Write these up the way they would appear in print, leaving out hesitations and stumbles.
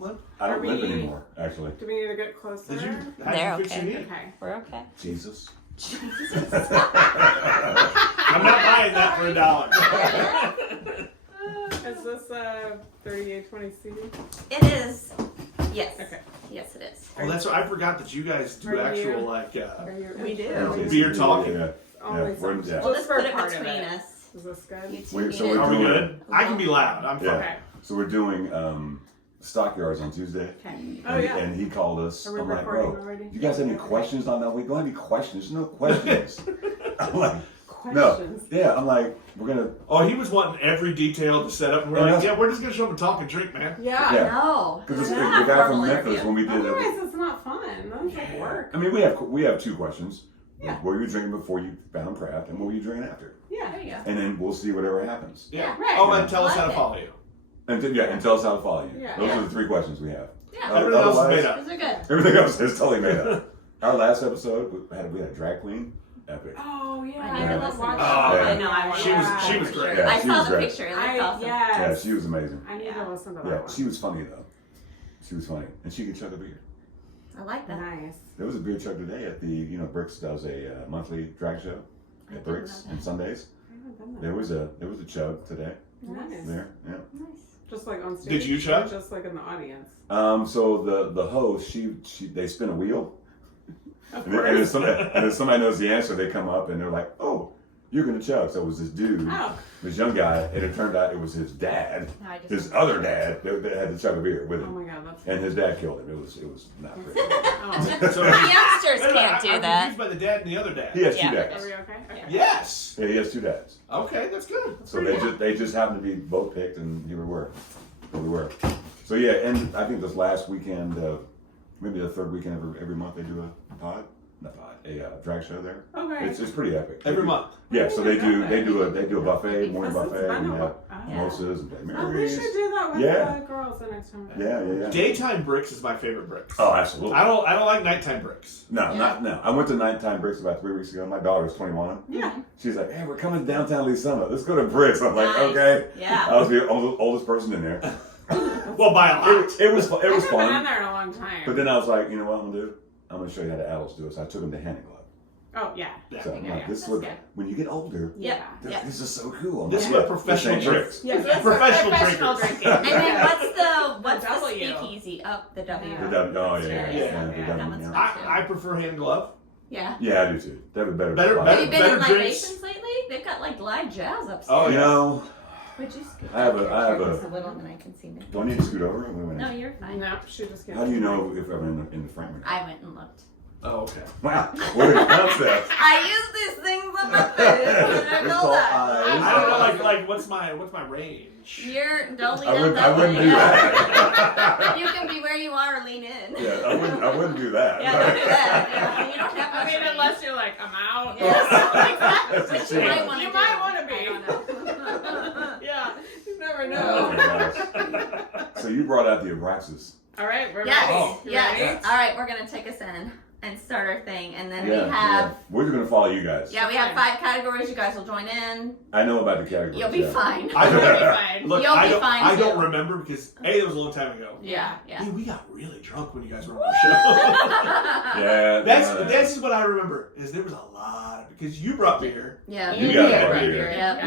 don't limp? I don't limp anymore, actually. Do we need to get closer? Did you? They're Fix your okay. knee? Okay. We're okay. Jesus. I'm not buying that for $1. Is this a 3820C? It is. Yes. Okay. Yes, it is. Well, that's what I forgot that you guys do Are actual you- like Are you We do. interested? beer talking. Yeah. Only we're- some- yeah. We'll just for put it part of between it. us. Is this good? You two Wait, need so it. we're Are we doing good? I can be loud. I'm fine. Yeah. Okay. So we're doing stockyards on Tuesday. Okay. Oh, yeah. And he called us. Are we I'm like, recording bro, already? you guys have any questions on that? We don't have any questions. There's no questions. I'm like, Questions. no. Yeah, I'm like, we're gonna. Oh, he was wanting every detail to set up, and we're And like, that's- yeah, we're just gonna show up and talk and drink, man. Yeah. Yeah. No. Because the Not a guy from formal Memphis, interview. when we did it. Otherwise, it's not fun. That's like work. I mean, we have two questions. Yeah. What were you drinking before you found craft, and what were you drinking after? Yeah. There you go. And then we'll see whatever happens. Yeah. Right. Oh, and tell us Like how to it. follow you. And and tell us how to follow you. Yeah. Those Yeah. are the three questions we have. Yeah. Everything else is made up. Those are good. Everything else is totally made up. Our last episode, we had a drag queen. Epic. Oh yeah. I need to listen to watched that. Oh, that. I know. I want She was great. Yeah, I she saw was the great. picture. It looked awesome. Yes. Yeah, she was amazing. I need Yeah. to listen to that Yeah, one. she was funny though. She was funny, and she could chug a beer. I like that. Nice. There was a beer chug today at the Bricks does a monthly drag show I at didn't Bricks know on that. Sundays. I haven't done that. There was a chug today Nice. there. Yeah. Nice. Just like on stage. Did you chug? Or just like in the audience. So the host they spin a wheel, Of and then course. if somebody knows the answer, they come up and they're like, "Oh, you're gonna chug." So it was this dude, Oh. this young guy, and it turned out it was his dad, No, I just his other dad that had to chug a beer with Oh him, my god, that's. and his dad killed him. It was not pretty. Oh. So, The youngsters Wait a minute, can't do I'm that. confused by the dad and the other dad. He has Yeah. two Are dads. we okay? Okay. Yes. Yeah, he has two dads. Okay, that's good. That's So pretty they just happened to be both picked, and here we were. So yeah, and I think this last weekend, maybe the third weekend every month they do a drag show there. Okay. It's pretty epic. Every month. Yeah, so they do a buffet, Maybe morning This is buffet, fun. and have Oh. mimosas and Bloody Oh, we Marys. should do that with Yeah. the girls the next time. Yeah. Daytime bricks is my favorite bricks. Oh, absolutely. I don't like nighttime bricks. No. I went to Nighttime Bricks about 3 weeks ago. My daughter's 21. Yeah. She's like, "Hey, we're coming to downtown Lee Summit. Let's go to Bricks." I'm like, Nice. "Okay." Yeah. I was the oldest person in there. Well, by a lot. It was I haven't been fun. in there in a long time. But then I was like, you know what I'm gonna do? I'm gonna show you how the adults do it. So I took them to Handing Club. Oh yeah. Yeah. So I'm Yeah, like, this is that's what good. when you get older, Yeah. Yeah. this is so cool. I'm This like, is what look, professional this ain't drinks. Yeah. Yes. Professional Professional drinkers. drinking. And then what's the W. speakeasy? Oh, the W. Yeah. The W. Oh yeah, Yeah. the Yeah. W, That one's yeah. fun. I prefer hand glove. Yeah. Yeah, I do too. They have a better. Better- supply. Have you been in better drinks. libations lately? They've got like live jazz upstairs. Oh, You yeah. know, Would you scoot I have up a- your I have chair a- just a little, and then I can see me. do I need to scoot over? Wait a minute. No, you're fine. No, she just can't. How do you know if I'm in the frame or not? I went and looked. Oh, okay. Wow, what a concept. I use these things on my face, and I It's know called that. eyes. I don't know, like what's my range? You're don't lean I in wouldn't that do way. that. You can be where you are or lean in. Yeah, I wouldn't do that. Yeah, don't do that. Yeah, you don't have I much mean, range. unless you're like, I'm out. Yeah, something like that. That's a Which you shame. might want to You do. might wanna be. I don't know. Yeah. You never Oh know. my gosh. So you brought out the Abraxas. All right, we're Yes, ready. Oh. You yes. ready? All right, we're gonna take us in and start our thing, and then we Yeah. have. We're gonna follow you guys. Yeah, we have 5 categories. You guys will join in. I know about the categories. You'll be yeah. fine. I You'll don't, be fine. look, You'll I be don't, fine, I don't too. remember because that was a long time ago. Yeah, yeah. Dude, we got really drunk when you guys were on the show. Yeah. That's what I remember. Is there was a lot because you brought beer, Yeah, You we got did. that Right, beer. Yep.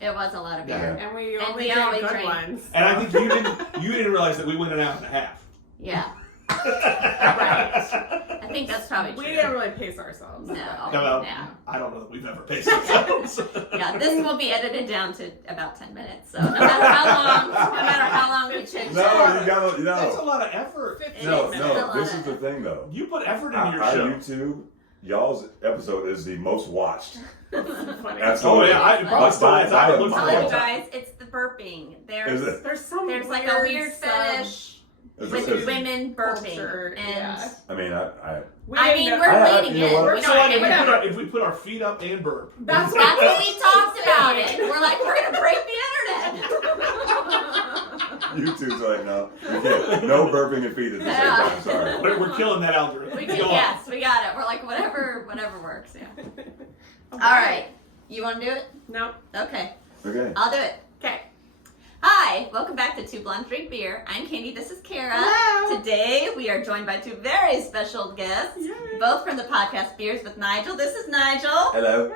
Yeah. It was a lot of Yeah. beer. And we And only we drank only good drank. ones. and I think you didn't realize that we went an hour and a half. Yeah. Right. I think that's probably true. We didn't really pace ourselves. No. Well, Yeah. I don't know that we've ever paced ourselves. Yeah, this will be edited down to about 10 minutes. So no matter how long we chit No, you gotta That's a no. lot of effort. 15 No, minutes. no. This is the thing though. You put effort into your Our show. YouTube, y'all's episode is the most watched. Funny. Absolutely. Oh yeah, I probably But still by- is. by I a looked Tell for you it. guys, it's the burping. Is it? There's some There's like a weird sub- fetish It's with just- women burping. culture, And yeah. I mean, We I didn't mean, know- we're I- leaning you know in. what? We We're don't so like even if we put our feet up and burp. That's That's what we talked about it. We're like, we're gonna break the internet. YouTube's like, no, you can't. No burping and feet at the same Yeah. time. Sorry. We're killing that algorithm. We Go can, on. yes, we got it. We're like, whatever works. Yeah. All right, you want to do it? No. Okay, Okay. I'll do it. Okay. Hi, welcome back to Two Blondes Drink Beer. I'm Candy. This is Kara. today we are joined by two very special guests, Yay. both from the podcast Beers with Nigel. This is Nigel. Hello. And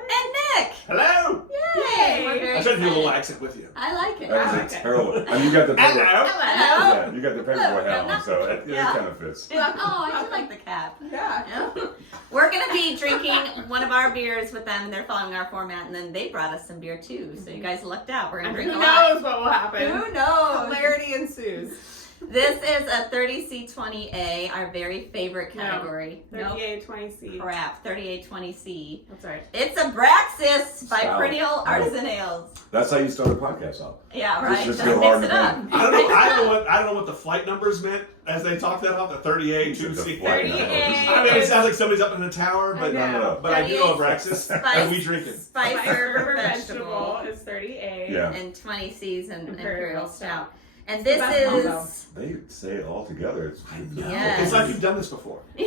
Nick. Hello. Yay! We're very I tried to do a little excited. accent with you. I like it. That like was it. terrible. I mean, you got the paper. Hello. Hello. Yeah, you got the paperboy hat on, so it Yeah. kind of fits. Oh, I do like the cap. Yeah. Yeah. We're going to be drinking one of our beers with them, and they're following our format, and then they brought us some beer too, so you guys lucked out. We're going And to who drink a lot. knows what will happen? Who knows? Hilarity ensues. This is a 30C20A, our very favorite No. category. Nope. 3820C. Crap, 3820C. That's right. It's Abraxas by Stout. Perennial Artisan Ales. That's how you start a podcast off. Yeah, right? Just Don't go mix hard it in the up. paint. I don't know what the flight numbers meant as they talked that off. The 38, It's the 2C. flight 38. I mean, it sounds like somebody's up in the tower, but No. but I do know 38 Abraxas, and we drink it. Spicer River vegetable. is 38. Yeah. And 20Cs and Imperial Imperial Stout. Stout. And It's this the best combo. is... They say it all together. It's Yes. It's like you've done this before. No,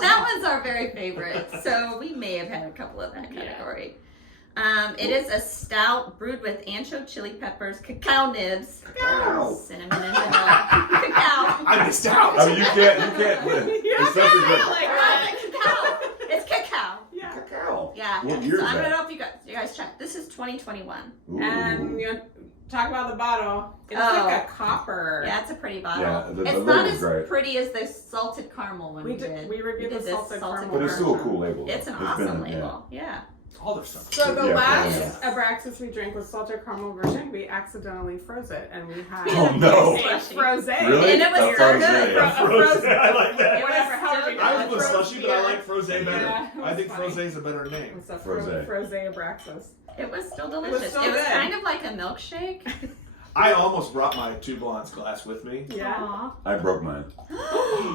that one's our very favorite. So we may have had a couple of that Yeah. category. It is a stout brewed with ancho chili peppers, cacao nibs, Cacao. cinnamon and vanilla. Cacao. I missed out. I mean, you can't win. It's something like that. Cacao. It's cacao. Yeah. Cacao. Yeah. What year So is I'm that? gonna help you guys check. This is 2021. Ooh. And you talk about the bottle. It's Oh. like a copper. Yeah, it's a pretty bottle. Yeah, the it's not label's as great. pretty as the salted caramel one we did. We reviewed the this salted caramel. But it's still a cool label. It's an been- awesome yeah. label. Yeah. All their stuff. So the Yeah, last Abraxas we drank was salted caramel version. We accidentally froze it, and we had Oh, no. a froze. Really? And it was A so frosé. good. Yeah. Froze. I like that. Whatever, It was however so you good. call I it, was with froze slushy, but I beer. like Froze better. Yeah, it I was think funny. Froze is a better name. It's a Frosé. froze Abraxas. It was still was delicious. so It was good. kind of like a milkshake. I almost brought my two blondes glass with me. Yeah. Aw. I broke mine.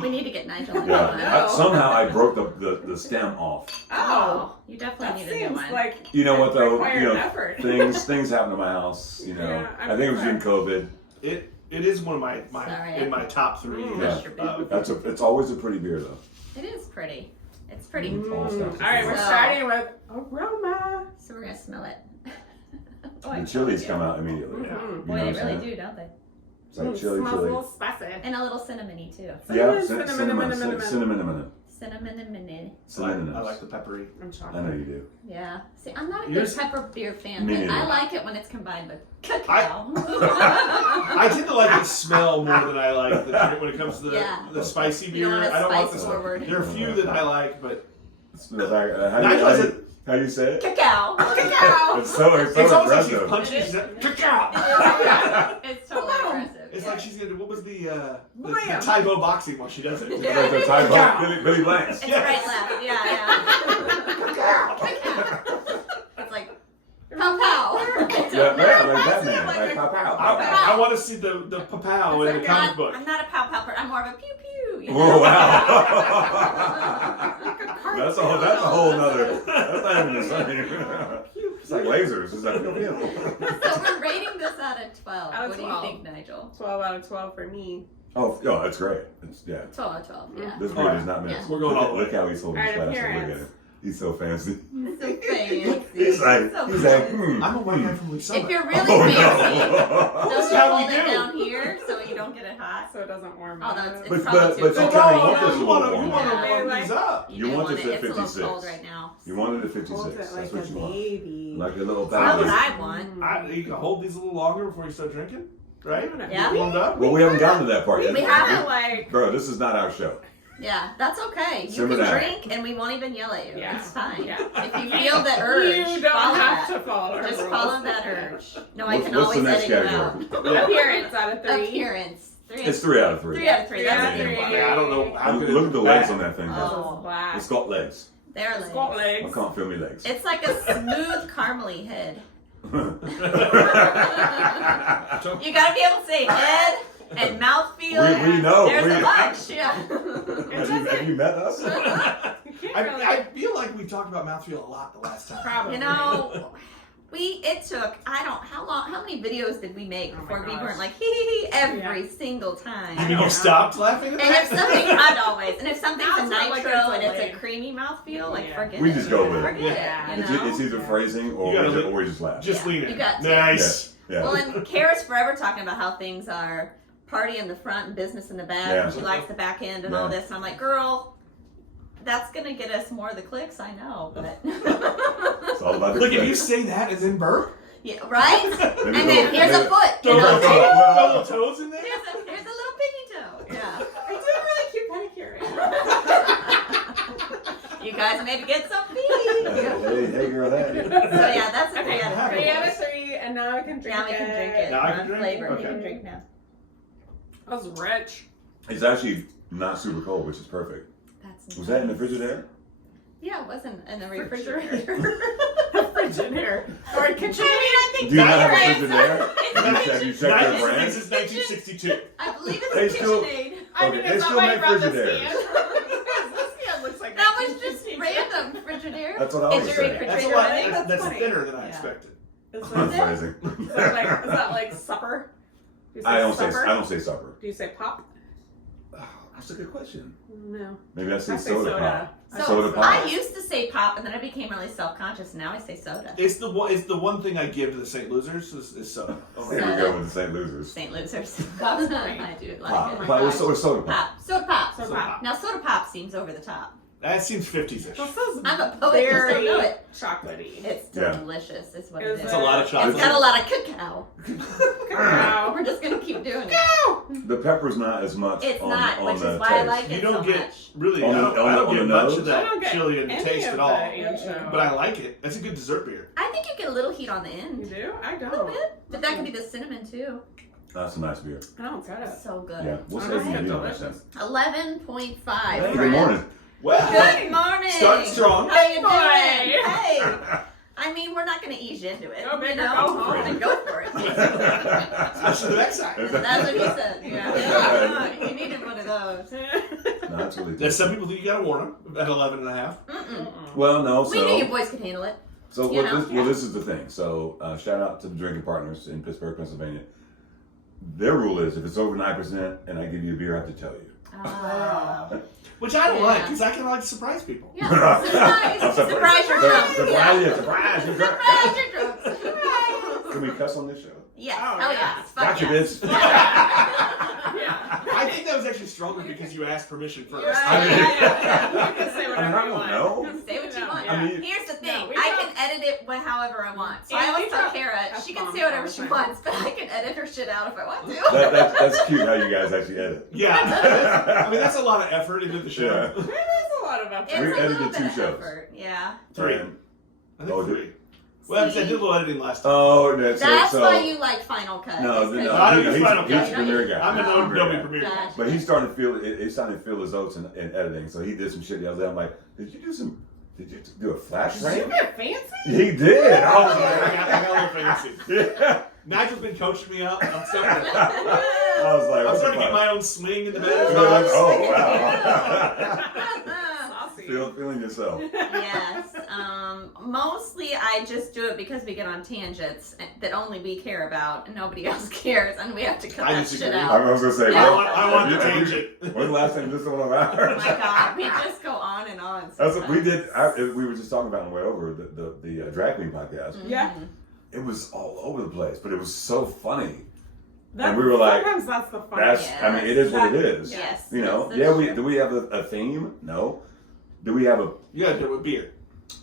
We need to get Nigel on Yeah. that one. No. Somehow I broke the stem off. Oh, You that definitely need a new seems one. like You know what it though? required You know, effort. things happen to my house. You know, Yeah, I think it was during COVID. It is one of my Sorry. in my top three. Mm. Yeah. It's always a pretty beer though. It is pretty. It's pretty. All stuff. All right, we're So- starting with aroma. So we're gonna smell it. The chilies come out immediately. Yeah. Mhm. You Boy, know they what I'm really saying? do, don't they? It's like chili, Smells a chili. little spicy. And a little cinnamony too. Yeah, Cinnamon, cinnamon, cinnamon, cinnamon. Cinnamon and minute. Cinnamon. I like the peppery. I'm I know chocolate. you do. Yeah. See, I'm not a Yours- big pepper beer fan, Me but I neither. like it when it's combined with cacao. I tend to like the smell more than I like the drink when it comes to Yeah. the spicy You beer. don't want I don't like spice the forward. There are a few that I like, but It smells like Nigel has how you say it? Cacao. Cacao. It's so it's almost like she's aggressive. punching. She's like, cacao. It's totally aggressive. It's yeah. like she's gonna. What was the Bam. Taibo boxing while she does it? It's like the type of Billy Blanks. It's Yes. right left. Yeah, yeah. It's like pow pow. Yeah, man, like That's Batman, like like a- pow pow, pow pow. I want to see the pow in the Okay. comic book. I'm not a pow pow person. I'm more of a pew pew. You know? Oh wow! that's a whole nother. That's not even the same. It's like lasers. It's like So we're rating this out of 12. Out of What 12. do you think, Nigel? 12 out of 12 for me. oh, that's great. It's 12 out of 12. Yeah. This beer does not miss. Yeah. We're going all the way. Look how he's holding his Alright, glass. Look at appearance. him. He's so fancy. So fancy. He's like, So he's like, fancy. I'm a white guy from Lee If Summit. you're really Oh fancy, no! don't you how we hold it do. down here so you don't get it hot? So it doesn't warm Oh, up. that's it's But- probably but- too but you cold. kinda No, want this a you little want to warm. warm Yeah. these up. You do want want this it. at It's a little 56. cold right now. You wanted a Hold 56. it That's like what a you want. baby. Like a little That's what baby. I want. You can hold these a little longer before you start drinking, right? Yeah. Get warmed up. Well, we haven't gotten to that part yet. We haven't. Like, Bro, this is not our show. Yeah, that's okay. You Simmer can down. drink and we won't even yell at you. Yeah. It's fine. Yeah. If you feel the urge, you don't follow have that. to follow her Just rules. follow that urge. No, I What's can the always next edit you category? out. Appearance out of 3. Appearance. It's 3 out of 3. 3 out of 3. Three out That's of a good three. one. I don't know how good. Look at the legs on that thing. This Oh. is black. It's got legs. They're It's legs. got I legs. can't feel me legs. It's like a smooth caramely head. You gotta be able to say head and mouthfeel. We know. There's a We- bunch. Yeah. Have you met us? You can't really. I feel like we talked about mouthfeel a lot the last time. Probably. You know, it took, how many videos did we make Oh my before we gosh. weren't like, hee hee hee, every single time? You mean you stopped laughing at And if that? something, not always, and if something's Now a it's not like nitro it's and it's a lame. creamy mouthfeel, like Yeah. forget We it. just go with it. Forget Yeah. it, you know? It's either phrasing or You gotta we just laugh. Just Yeah, lean you in. got to. Nice. Yeah. Well, and Kara's forever talking about how things are party in the front and business in the back. Yeah. And she likes the back end and all this. And I'm like, girl, that's gonna get us more of the clicks. I know, but It's all about the Look, if clicks. you say that and then burp, yeah, right. Maybe And a then here's little- a foot. throw You know, little toes in there. here's a little piggy toe. Yeah. I do a really cute pedicure. You guys maybe get some feet. Hey, girl, that. So yeah, that's a 3 Okay, out of 3. 3 out of 3, and now I can drink Now we can drink it. Now I can On drink? flavor. Okay. You can drink now. That was rich. It's actually not super cold, which is perfect. That's Was that in the Frigidaire? Yeah, it wasn't in the refrigerator. Frigidaire. Or I kitchen. think Do you not have a it's- Frigidaire? Have you checked their This brand? is 1962. I believe They it's a still- KitchenAid. I Okay, mean, they is that still why make you brought this Frigidaires. can? This can looks like That was just 1962. random Frigidaire. That's what I always It's a say. refrigerator. That's a lot. Refrigerator, That's funny. thinner than I Yeah. expected. Is That's that, amazing. is that like supper? Do you I don't say supper? supper. Do you say pop? Oh, that's a good question. No. Maybe I say I say soda soda. pop. I So Soda pop. I used to say pop, and then I became really self-conscious. And now I say soda. It's the one thing I give to the St. Losers is soda. Oh, Here we go with the St. Losers. Saint Losers. Pop's great. I do like Pop. it. my Pop. God. Soda pop. Pop. Soda pop. Soda Soda pop. pop. Now soda pop seems over the top. That seems 50s-ish. This is I'm a poet, just don't very know it. chocolatey. It's Yeah. delicious. Is what Is it It's is. a lot of It's chocolate. got a lot of cacao. Wow. We're just gonna keep doing it. The pepper's not as much It's on, not, on which the is why I taste. like You it don't so get much. really. On I the- don't, on I the- don't on get the much nose? of I don't that get chili in the any taste of at all. the ancho. But I like it. That's a good dessert beer. I think you get a little heat on the You end. do? I A little don't. bit. But that could be the cinnamon too. That's a nice beer. I don't get it. So good. Yeah. What's Oh, that that's you do on delicious. that? 11.5. Hey, good friend. morning. Well, Good morning. Start strong. How you Boy. doing? Hey. I mean, we're not going to ease you into it. Go big you or know? go home. And go for it. especially the next side. That's what he said. Yeah. You needed one of those. No, that's really There's tasty. some people think you gotta warn them at 11 and a half. Mm-mm. Well, no, We knew you so boys could handle it. so you what know, this, yeah. well, this is the thing. So shout out to the drinking partners in Pittsburgh, Pennsylvania. Their rule is if it's over 9% and I give you a beer, I have to tell you. Which I don't Yeah. like, because I kind of like to surprise people. Yeah. Surprise. Surprise your drunk. Surprise you, surprise you, drunk. Surprise your drunk. Surprise. Can we cuss on this show? Yes. Oh, Hell yeah. yes. Fuck Gotcha, yes. bitch. Yeah. I think that was actually stronger because you asked permission first. Yeah, I mean- yeah. You can say I mean, whatever I you don't want. know. Say what you want. Yeah. I mean, Here's the thing. No, we I don't- can edit it however I want. So And I always we tell don't- Kara, she can F-bombs say whatever all the she time. wants, but I can edit her shit out if I want to. that's cute how you guys actually edit. Yeah. I mean, that's a lot of effort into the show. Yeah. It is a lot of effort. It's We a edited little 2 bit of shows. effort. Yeah. 3. And- I think Oh, 3. Well, I did a little editing last time. oh, that's That's so, why you like Final Cut. No, Because I don't use he's Final Cut. a Premiere guy. I'm an Oh. Adobe Premiere. Gotcha. But he's starting to feel it's starting to feel his oats in editing. So he did some shit the other day. I'm like, did you do a flash Did you frame? get fancy? He did. I I was got a little fancy. like, yeah. Nigel's been coaching me up. I'm starting I was like, I'm what starting the to get fuck? my own swing in the bed. You're like, oh wow. Saucy. Feeling yourself. Yes. Mostly I just do it because we get on tangents that only we care about and nobody else cares, and we have to cut I that disagree. shit I out. was gonna say, Yeah. I want the tangent. When's the last time you did something of Oh ours? my god, we just go on and on. That's what we did. sometimes. We were just talking about on the way over the drag queen podcast. Yeah. Mhm. It was all over the place, but it was so funny. That, And we were like, sometimes that's the fun. That's, I mean, it is what it is. Yes. You know, That's yeah. true. Do we have a theme? No. Do we have a? You gotta do it with beer.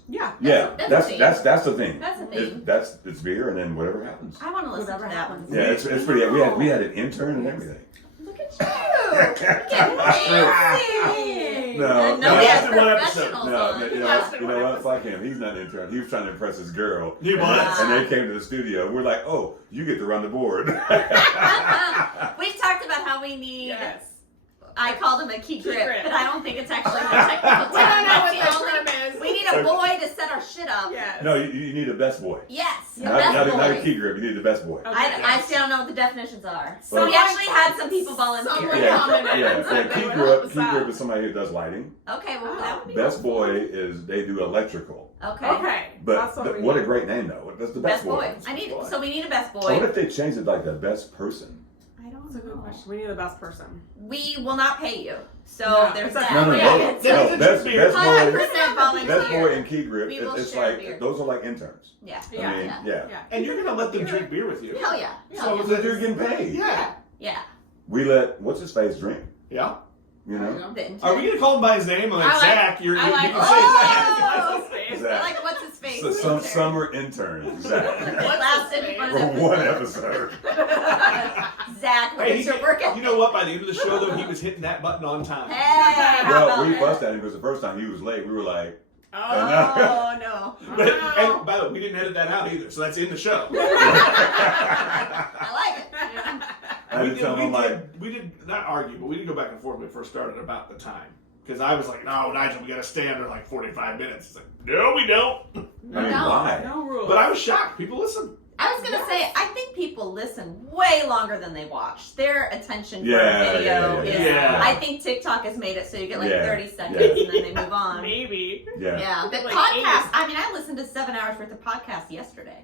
Yeah. Yeah, that's that's a theme. that's the thing. That's a theme. It's beer, and then whatever happens. I want to listen Whatever to that happens. one. Yeah, it's pretty. We had an intern and everything. Look at you. Getting fancy. No, No, we have that's in one episode. professionals No, on. you know what? Fuck him. He's not an intern. He was trying to impress his girl. He was. And they came to the studio. We're like, oh, you get to run the board. We've talked about how we need. Yes. I called him a key grip, grip. but I don't think it's actually the technical term. We don't know That's what the the only- term is. We need a boy to set our shit up. Yes. No, you need a best boy. Yes, the Not best a boy. key grip. You need the best boy. Okay, I yes. still don't know what the definitions are. So Well- we actually had some people volunteer. Someone Yeah, commented yeah. and said they Key would help grip. us Key out. grip is somebody who does lighting. Okay, well that would be Best helpful. boy is they do electrical. Okay. Okay. But that's what we what a need. great name though. That's the Best best boy. boy. I need so we need a best So what boy. if they changed it like a best person? I don't That's a good know. question. We need the best person. We will not pay you. So No, there's it's a- that. No, no, Yeah, no. it's- Yeah, No, it's best beer. boy. 100% volunteer. Best boy and key grip. We will It's share like beer. those are like interns. Yeah. Yeah. I mean, yeah. yeah. Yeah. And you're gonna let them drink beer with you. Hell yeah. Yeah. Hell So they're getting paid. Yeah. yeah. we let what's his face drink. Yeah. You know. The intern. Are we gonna call him by his name? Like I like- Zach, you I like- can say Zach. Oh! Zach. Like, what's his face? So, some summer intern, It Zach, lasted for one episode. Zach, what Hey, is your workout? you know what? By the end of the show, though, he was hitting that button on time. Hey, how Well, about we that? fussed at him because the first time he was late, we were like, Oh, no. But, and by the way, we didn't edit that out either, so that's in the show. I like it. I didn't tell him, I'm like, we did not argue, but we did go back and forth when we first started about the time. Because I was like, no, Nigel, we got to stay under like 45 minutes. It's like, no, we don't. I mean, No. why? No rules. But I was shocked. People listen. I was going to say, I think people listen way longer than they watch. Their attention for Yeah, a video is... yeah. I think TikTok has made it so you get like Yeah, 30 seconds yeah. and then they move on. Maybe. Yeah. Yeah, but Like podcast. I mean, I listened to 7 hours worth of podcast yesterday.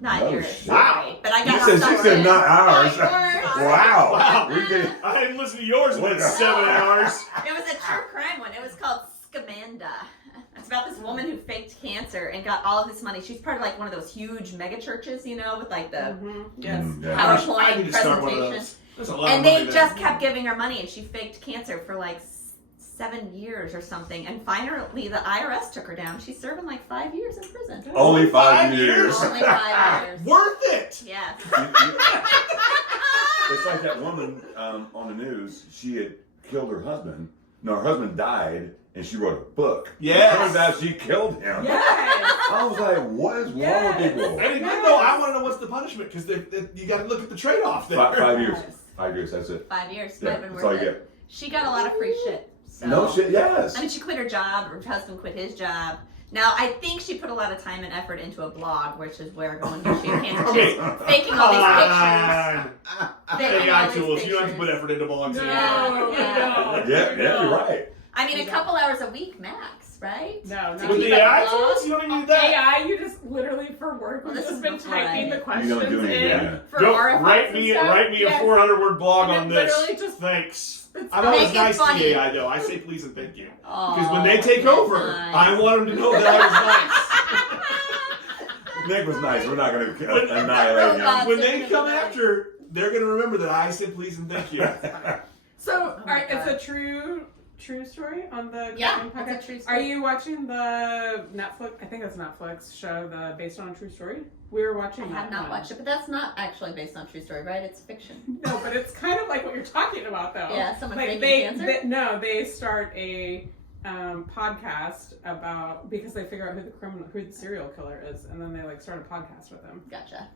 Not No yours, shit. sorry, but I She got. said not ours. Not yours. Wow. Wow. We did. I didn't listen to yours in What the- 7 hours. It was a true crime one. It was called Scamanda. It's about this woman who faked cancer and got all of this money. She's part of like one of those huge mega churches, you know, with like the Mm-hmm. Yes. Yeah. I PowerPoint need to start one of presentation. those. There's a lot And of they money just there. kept giving her money, and she faked cancer for like 7 years or something. And finally, the IRS took her down. She's serving like 5 years in prison. Only 5 5 years. years? Only 5 years. Worth it. Yeah. It's like that woman on the news. She had killed her husband. No, her husband died, and she wrote a book. Yes. Turns out she killed him. Yes. I was like, what is wrong with people? And again, though, I want to know what's the punishment because you got to look at the trade-off there. 5 years. 5 years. That's it. 5 years. Yeah, Might have been that's all worth you it. get. She got a lot of free shit. So. No shit. Yes. I mean, she quit her job. Her husband quit his job. Now, I think she put a lot of time and effort into a blog, which is where going to shoot cancer. Okay. She's faking all these pictures. Faking AI all these tools. You don't have to pictures. put effort into blogs No. anymore. Yeah. Yeah, you're right. I mean, a couple hours a week max, right? No, To not With keep the up AI the tools, you don't even need that. AI, you just literally for work, Well, we've this just is been before typing I- the questions You don't do anything, in yeah. for Don't RFIs write and me stuff. a Yes. 400-word blog And on then this. literally just- Thanks. It's I'm always Make it nice to funny. the AI though. I say please and thank you. Oh, Because when they take that's over, nice. I want them to know that Nick was nice. We're not going to When- annihilate him. I was nice. When they come after, they're going to remember that I said please and thank you. So, Oh all my right, it's God. a true story on the Yeah, Cooking it's a podcast. true Are story. you watching the Netflix? I think it's Netflix show, the based on a true story. We were watching. I that have not one. watched it, but that's not actually based on true story, right? It's fiction. No, but it's kind of like what you're talking about, though. Yeah, someone like faking cancer? they start a podcast about because they figure out who the serial killer is, and then they like start a podcast with him. Gotcha.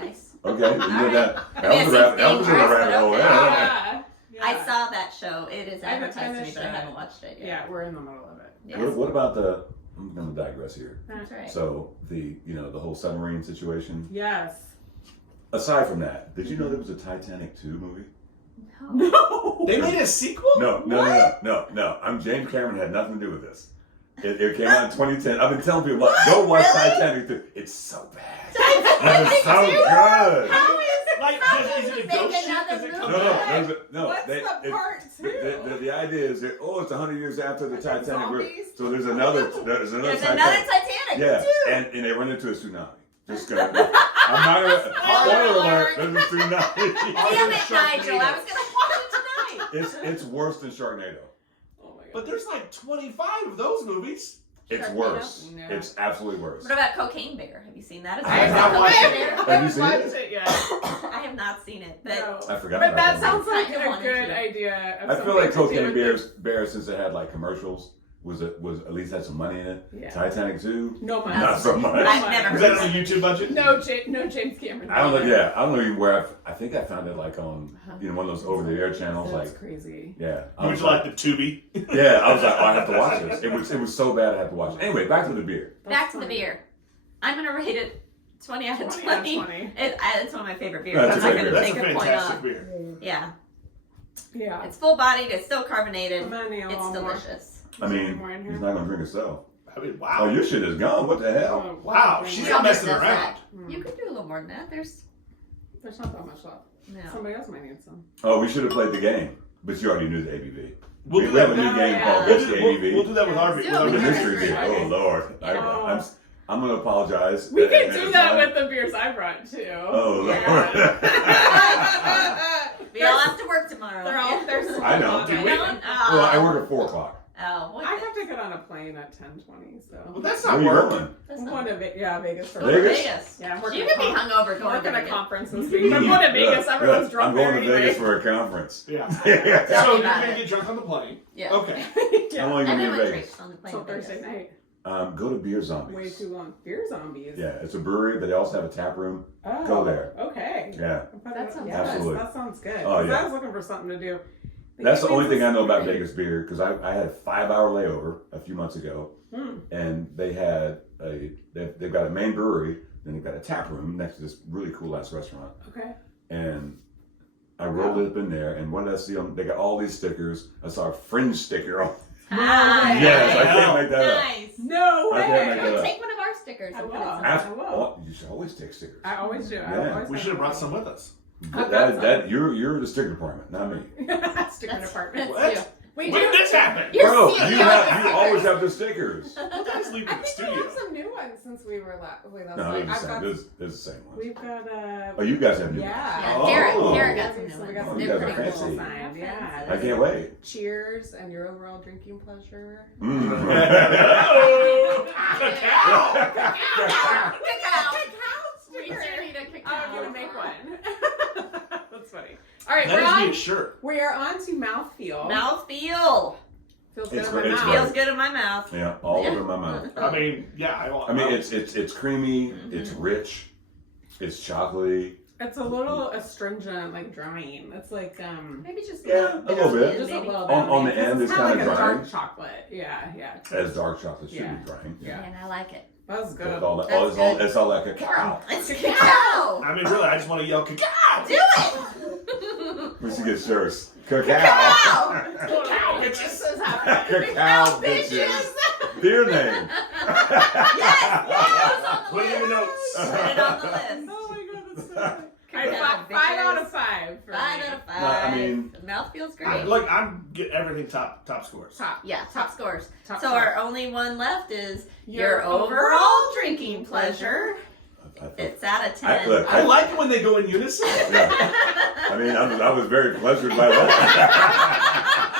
Nice. Okay, you right. did that. I That mean, was it a rabbit seems hole. dangerous, but Yeah. okay. Yeah. I saw that show. It is I haven't advertised to me, finished but I it. haven't watched it yet. Yeah, we're in the middle of it. Yes. What about the? I'm going to digress here. That's right. So the the whole submarine situation. Yes. Aside from that, did you know there was a Titanic 2 movie? No. No. They made a sequel? No. I'm James Cameron had nothing to do with this. It came out in 2010. I've been telling people, like, go watch Really? Titanic 2. It's so bad. Titanic It's so 2? good. How is Like, someone is it a make ghost ship? another Does it movie? come No. back? What's the part two? The idea is that it's 100 years after the Titanic. Zombies? So there's another There's Titanic. another Titanic Yeah, too. and they run into a tsunami. Just gonna. I'm not gonna. Spoiler alert! There's a tsunami. Damn it, Nigel! I was gonna watch it tonight. It's worse than Sharknado. Oh my god. But there's like 25 of those movies. It's Sharknado? worse. No. It's absolutely worse. What about Cocaine Bear? Have you seen that? I have not watched Cocaine it. Bear? Have you seen watched it? it yet. I have not seen it, but No. I forgot But about that that. sounds like Kinda a wanted good to. idea. Of I feel like something to do Cocaine with Bear, since it had like commercials, was at least had some money in it. Yeah. Titanic 2, No money. not so much. I've never Was that on a YouTube budget? No James Cameron. I don't know. Yeah, I don't know even where. I think I found it like on one of those over-the-air channels. That's Like, crazy. yeah. I Would was you like the Tubi? Yeah, I was like, I have to watch this. It was so bad I had to watch it. Anyway, back to the beer. back to the beer. I'm gonna rate it 20 out of 20. 20 out of 20. It's one of my favorite beers. That's I'm a not great gonna beer. That's take a a point fantastic off. beer. Yeah, Yeah. it's full bodied. It's still carbonated. I'm gonna need a It's little more. delicious. I mean, More in he's here. not gonna drink himself. I mean, Oh, wow. your shit is gone. What the hell? Oh, Wow, more. she's We not almost messing does around. that. Mm. You could do a little more than that. There's There's not that much left. no. Somebody else might need some. Oh, we should have played the game, but you already knew the ABV. We'll we do that have a new with- game yeah. called We'll What's do, the we'll, ABV? we'll do that with our beer. Do with it our With the with beer. mystery beer. Oh Lord, Oh. I'm gonna apologize. We ahead can do of that time. with the beers I brought too. Oh Lord. Yeah. We all have to work tomorrow. They're so I know. long. Do we? Don't- Well, I work at 4 o'clock. Oh, what? I have to get on a plane at 10:20, so. Well, that's Where not are you work. going? That's I'm not going to Vegas. For Go to Vegas? Vegas. Yeah, I'm working. You can be hungover I'm going working to a Vegas. conference this week. I'm going to Vegas. Everyone's drunk I'm going there to anyway. Vegas for a conference. Yeah. How So you're about gonna it. get drunk on the plane. Yeah. Okay. Yeah. long are you going to be in Everyone Vegas? drinks on the plane. Till to Vegas. Thursday night. Go to Beer Zombies. Way too long. Beer zombies. Yeah, it's a brewery, but they also have a tap room. Oh, Go there. Okay. Yeah. That sounds yes, Absolutely. That sounds good. Oh, 'Cause yeah. I was looking for something to do. That's the only thing I know about Vegas. Vegas beer because I had a 5-hour layover a few months ago, and they had they've got a main brewery, then they've got a tap room next to this really cool ass restaurant, Okay. and I rolled it up in there, and what did I see on? They got all these stickers. I saw a fringe sticker on. Nice. Yes, I can't make that up. Nice. No I way. can't make that up. Take one of our stickers. I and will. put it on. Ask- I will. oh, you should always take stickers. I always do. Yeah. I always We should have brought some with us. You're the sticker department, not me. Sticker That's- department. What? you. We When do. did this happen? You're Bro, seeing you the have other you always stickers. have the stickers. We'll just leave I in the think we studio. have some new ones since we were last. No, they're the I've same. got. They're the same ones. We've got. Oh, you guys have new ones. Yeah. Yeah, Oh. Derek got some new So we ones. got Oh, some you They're guys are pretty fancy. cool. signed. Yeah. I can't wait. Cheers and your overall drinking pleasure. Mm. Oh, cacao. Cacao. We sure need a cacao. I'm gonna make one. That's funny. All right, That we're is me a on. shirt. We are on to mouthfeel. Mouthfeel. Feels good It's in my great, it's mouth. Feels good in my mouth. Yeah, all over my mouth. I mean, yeah, I mean, it's creamy, it's rich, it's chocolatey. It's a little astringent, like drying. It's like Maybe just Yeah, a little bit. just a maybe. little On the bit. end, it's kinda kinda like a drying. dark chocolate. Yeah, yeah. As dark chocolate should Yeah. be drying. Yeah. And I like it. That was good. It's all, That's it's all like a cow. It's cacao. I mean, really, I just want to yell cacao. Do it. We should get shirts. Cacao. Cacao. Cacao, bitches. This is happening. Cacao bitches. Beer name. Yes. Put it in the notes. Put it on the list. Oh my god, that's so good. Cacao Five out of bitches. 5. For 5 me. out of 5. No, I mean- the mouth feels I, great. look, I'm get everything top scores. Top. Yeah, top scores. Top So shelf. our only one left is Your your overall drinking pleasure. It's out of 10. Look, I like it when they go in unison. Yeah. I mean, I was very pleasured by that.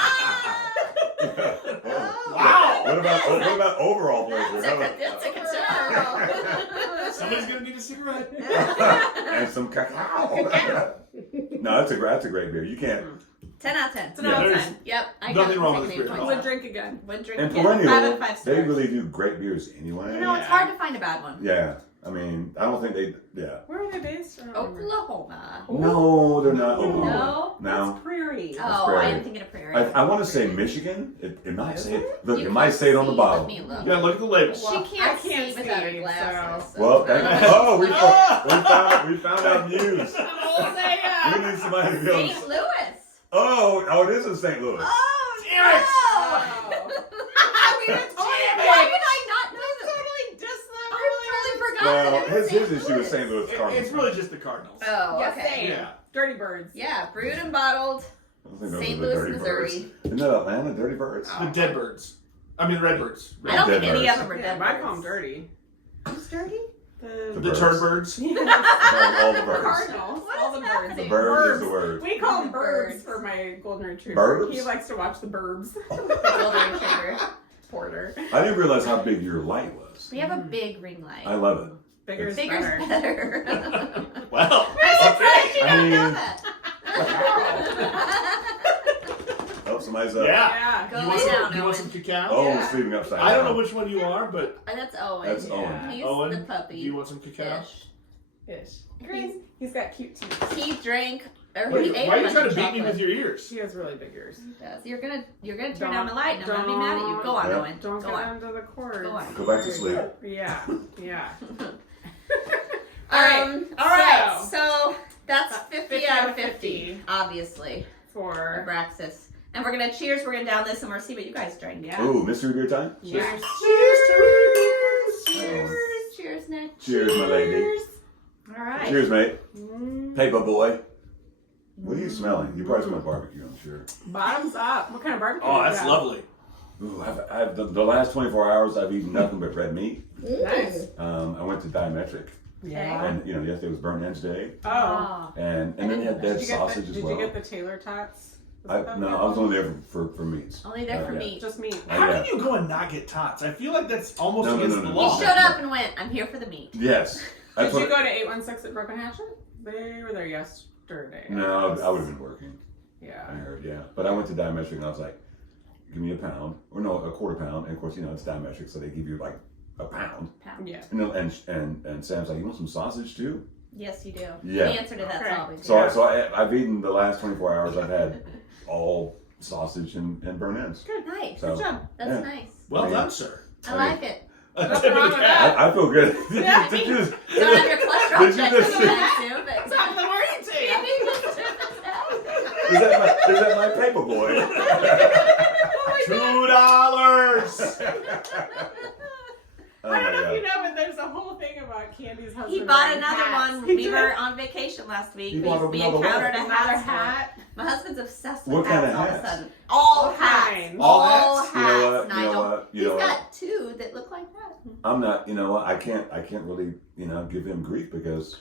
Wow. What about overall pleasure? How about- That's a cacao. Somebody's gonna need a cigarette. and some cacao. No, that's a great beer. You can't. 10 out of 10. It's an Yeah, out of there's 10. Yep. I nothing got wrong with taking this beer. 8 I points. would drink again. Would drink And again. 5 out Perennial, of 5 they stars. really do great beers anyway. You know, it's hard to find a bad one. Yeah, I mean, I don't think they. Yeah. Where are they based? I don't remember. Oklahoma. No, they're not. No? No. That's Prairie. Oh, Prairie. I am thinking of Prairie. I want to say Michigan. It might Is say it? it. Look, You it might can't say it on the see, bottle. let me look. Yeah, look at the label. She Well, can't, I can't see without her see, glasses. so- Well, oh, Oh! we found out news. We need somebody to be on. St. Louis. Oh, it is in St. Louis. Oh, Damn it. Oh. We were totally. Why did I not know that? Totally diss them. I totally forgot. Well, that it was his St. issue with Louis. St. Louis Cardinals. It's really just the Cardinals. Oh, Yeah, okay. same. Yeah. Dirty Birds. Yeah, brewed and bottled. I don't think those St. are the Louis, Dirty Missouri. Birds. Isn't that Atlanta, Dirty Birds? The Dead Birds. I mean, Red Birds. I don't Dead think any birds. of them are Yeah, dead. but I call them birds. dirty. Who's dirty? The The birds. Turd Birds. All the birds. Cardinals. What all is the happening? The birds. bird is the word. We call them Birds. birds for my golden retriever. Birds? He likes to watch the burbs. Golden retriever. Porter. I didn't realize how big your light was. We have a big ring light. I love it. Bigger is Bigger's better. better. Well, I'm surprised you I don't know mean- that. Oh, somebody's yeah. up. Yeah. Go You lay want down, some, you want some Owen. cacao? Oh, Yeah. we're sleeping upside down. I don't know which one you are, but That's Owen. That's Yeah. Owen. He's Owen, the do puppy. you want some cacao? Ish. Ish. He's got cute teeth. He drank, or Why he ate are a you bunch trying of to beat me chocolate. with your ears? She has really big ears. He does. You're gonna turn Don't- down my light, and I'm gonna be mad at you. Go on, Yeah. Owen. Don't Go get on. under the cord. Go on. Go back to sleep. Yeah. Yeah. All right. So- So that's 50 50 out of 50, obviously. For Abraxas. And we're gonna cheers. We're gonna down this, and we're gonna see what you guys drink. yeah. Ooh, mystery beer time? Cheers. Cheers. Cheers, Nick. Cheers, my lady. All right. Cheers, mate. Mm. Paper boy. What are you smelling? You probably smell barbecue, I'm sure. Bottoms up. What kind of barbecue? Oh, is that's that? lovely. Ooh, the last 24 hours I've eaten nothing but red meat. Nice. I went to Diametric Yeah. And yesterday was Burnt Ends Day, Oh. and then they had sausage as Did well. you get the Taylor tots? I was only there for meats. Only there for yeah. meat. Just meat. How can you go and not get tots? I feel like that's almost No, against the no. He law. showed up and went, I'm here for the meat. Yes. Did you go to 816 at Broken Hatchet? They were there yesterday. No, I would have been working. Yeah. I heard, yeah. But I went to Diametric and I was like, give me a pound, or no, a quarter pound. And of course, it's Diametric, so they give you like a pound. Yeah. And Sam's like, you want some sausage too? Yes, you do. Yeah. The answer to that's Okay. always So, yes. so I've eaten the last 24 hours. I've had all sausage and burnt ends. Good. Nice. So, Good job. That's yeah. nice. Well done, sir. I like it. Nothing wrong with that. I feel good. Yeah. Did you just, Don't have your cholesterol Did you checked just- for the next two, but Top of the morning to you. is that my paper boy? $2. Oh I don't my know if you God. know, but there's a whole thing about Candy's husband. he bought wearing another hats. one. He We did. were on vacation last week. He bought We another encountered a Another hat. hat. My husband's obsessed with What kind hats of all of a hats? sudden. All All hats. kinds. All All hats? You know hats, what? Nigel. You know He's what? got two that look like that. I'm not, I can't really, give him grief because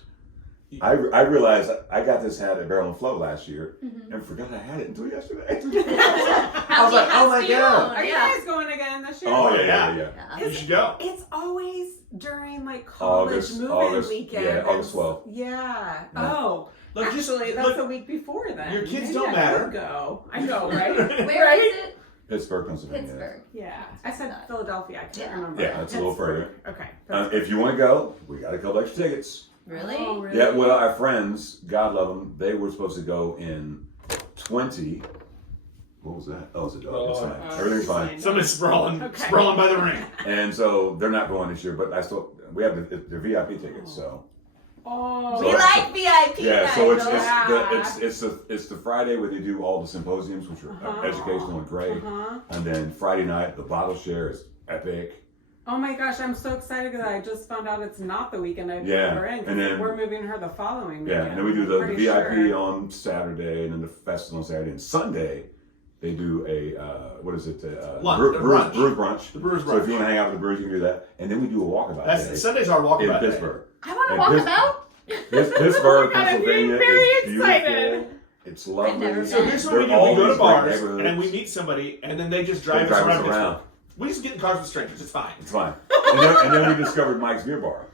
I realized I got this hat at Barrel and Flow last year and forgot I had it until yesterday. How was many like, hats oh my do you God. own? Are you Yeah. guys going again this year? Oh, yeah. yeah. You should go. It's always during like college August- move-in August- weekend. yeah, August 12th. Yeah. Yeah. Oh. Look, just Actually, that's look, the week before then. your kids Maybe don't I matter. could go. I know, right? Where Right? is it? Pittsburgh, Pennsylvania. Pittsburgh. Yeah. I said Philadelphia. I can't remember. Yeah, that's a little Pittsburgh. Okay. If you want to go, we got a couple extra tickets. Really? Oh, really? Yeah, well, our friends, God love them, they were supposed to go in 20. What was that? Oh, it's a dog. It's fine. Everything's fine. Somebody's sprawling Okay. by the ring. And so they're not going this year, but we have the VIP tickets, so. Oh. We So- like VIP Yeah, night. so it's the Friday where they do all the symposiums, which are educational and great, and then Friday night the bottle share is epic. Oh my gosh, I'm so excited because I just found out it's not the weekend I moved Yeah, her in. 'Cause and then- we're moving her the following Yeah, weekend. and then we do I'm the pretty VIP sure. on Saturday, and then the festival on Saturday, and Sunday they do a Lunch, Brewers brunch. brunch. The Brewers So if brunch. you want to hang out with the Brewers, you can do that, and then we do a walkabout day Sunday's our in walkabout day. Pittsburgh. I want to And walk Pitts- about. Pittsburgh, Oh my God, I'm getting Pennsylvania very is beautiful. excited. It's I've lovely. never So been. here's what we They're do. all We go to these great bars neighborhoods. and we meet somebody, and then they just They drive us drive us around. around. We just get in cars with strangers. It's fine. It's fine. And then we discovered Mike's Beer Bar.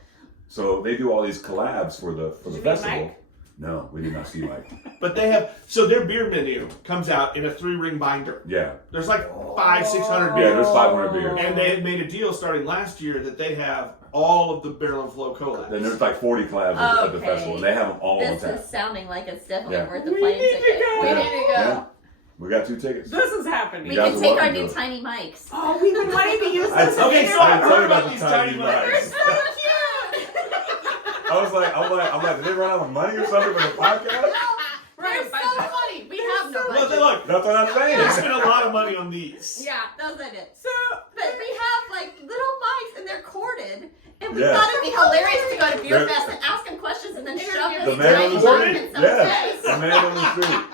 So they do all these collabs for the Did you meet festival. Mike? No, we did not see Mike. But their beer menu comes out in a 3-ring binder. Yeah. There's like 500-600 Yeah, beers. there's 500 beers. And they had made a deal starting last year that they have all of the Barrel and Flow collabs. Then there's like 40 collabs at the Okay. festival, and they have them all on This tap. is sounding like it's definitely Yeah. worth the We plane need to ticket. go. We Yeah. need to go. Yeah. We got 2 tickets. This is happening. We You guys can are take our welcome new to it. tiny mics. Oh, we've been wanting to use I- this. Okay, so I've I told heard you about about these the tiny tiny mics. They're mics. so cute. I'm like, did they run out of money or something for the podcast? They're so funny. We have no Well, budget. look, That's what I'm they saying. spent a lot of money on these. Yeah, those I did. So, But we have like little mics and they're corded. And we Yeah. thought it'd be hilarious to go to Beer They're- Fest and ask them questions and then shove The this man tiny on the mic street. in someone's Yes. face. The man on the street.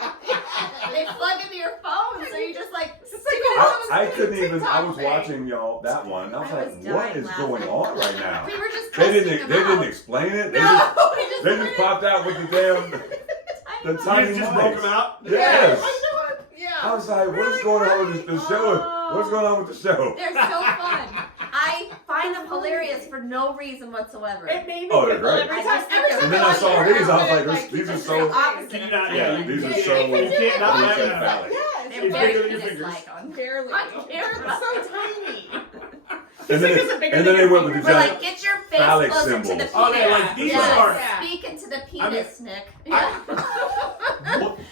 They plug into your phone, so you just like stick it on. I couldn't even. I was thing. watching y'all that one. I was I like, was what dying is laughing. going on right now? We were just They testing didn't. them They didn't out. explain it. They No, just. we just They put just it- popped out with the damn. The mic. tiny You just mics. broke them out? Yes. yeah. I was like, what's going on with the show? What's going on with the show? They're so fun. I find them hilarious for no reason whatsoever. It made me Oh, they're giggle great. every I time. just- Every time And then I I saw watch these, her, I was like, it, these are it's so- the opposite Can you of not- that. Yeah, these are Yeah, so. you can't not you laugh can't at balance. Yes, They're It's very bigger than your penis-like on. barely. I can't It's so tiny. And then, Because it's bigger and than then they your went with the We're giant. like, get your face phallic closer to the symbols. penis. Okay, like these Yes. are. Yeah. Speak into the penis, Nick. Yeah.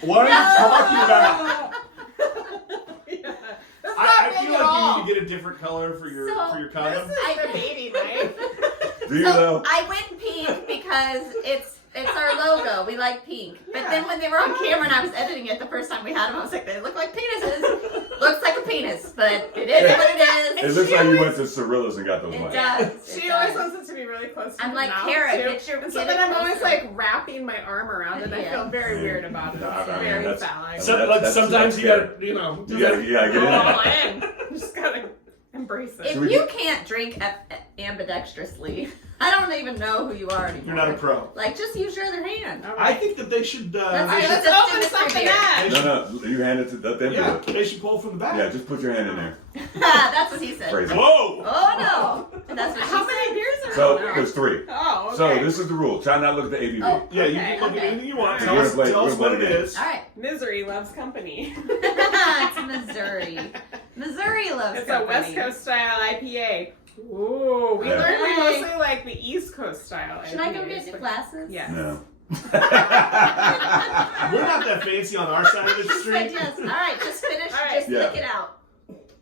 What are you talking about? Yeah. That's I not feel big like at all. you need to get a different color for your This condom. is the baby knife. Do you So though? I went pink because it's our logo. We like pink. But Yeah. then when they were on camera and I was editing it the first time we had them, I was like, they look like penises. Looks like a penis, but it is what it It is. looks like you went to Cirillas and got those It mics. does. She It always does. wants it to be really close to I'm her like, mouth, Kara, too. get your And so get then it I'm always closer. like wrapping my arm around it. I Yeah. feel very Yeah. weird about it. No, I It's mean, very that's- phallic. So- Like that's sometimes you scary. gotta, you know. You gotta get in Oh, there. in. You just gotta Embrace it. If Should we you do- can't drink ambidextrously, I don't even know who you are anymore. You're not a pro. Like, just use your other hand. All I right. think that they should. Let's They should just open do this something beer. up. No, you hand it to let them yeah, do it. they should pull from the back. Yeah, just put your hand in there. That's what he said. Crazy. Whoa! Oh no! That's what she How said. many beers are So there? there's 3. Oh, okay. So this is the rule. Try not to look at the ABV. Oh. Yeah, you Okay, can look at okay. anything you want. We're Tell gonna us, play- tell we're us gonna what play it the game. is. All right. Misery loves company. It's Missouri. Missouri loves It's a company. West Coast style IPA. Ooh, we Yeah. learned we Okay. mostly like the East Coast style. Should I go IPAs, get new but- glasses? Yes. No. We're not that fancy on our side of the She said street. yes. All right, just finish. All right. Just Yeah. lick it out.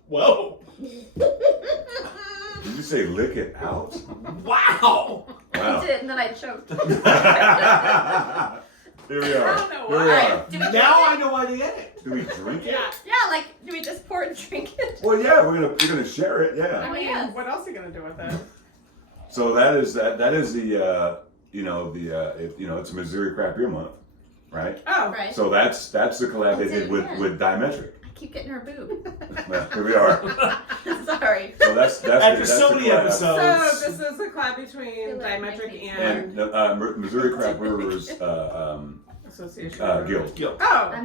Whoa! Did you say lick it out? Wow! I Wow. did, and then I choked. Here we are. I don't know Here we why. are. Do we drink Now I it? know why they ate it. Do we drink it? Yeah. Yeah, like, do we just pour it and drink it? Well, yeah, we're gonna share it. I Yeah. mean, yes. what else are you gonna do with it? So that is the it's Missouri Craft Beer Month, right? Oh, Right. So that's the collab they That's did it, with yeah. with Diametric. I keep getting her boob. Well, here we are. Sorry. So that's After so many collab. so episodes. this is a collab between Diametric and And Missouri Craft Brewers Association. Guild. Guilt. Oh, I'm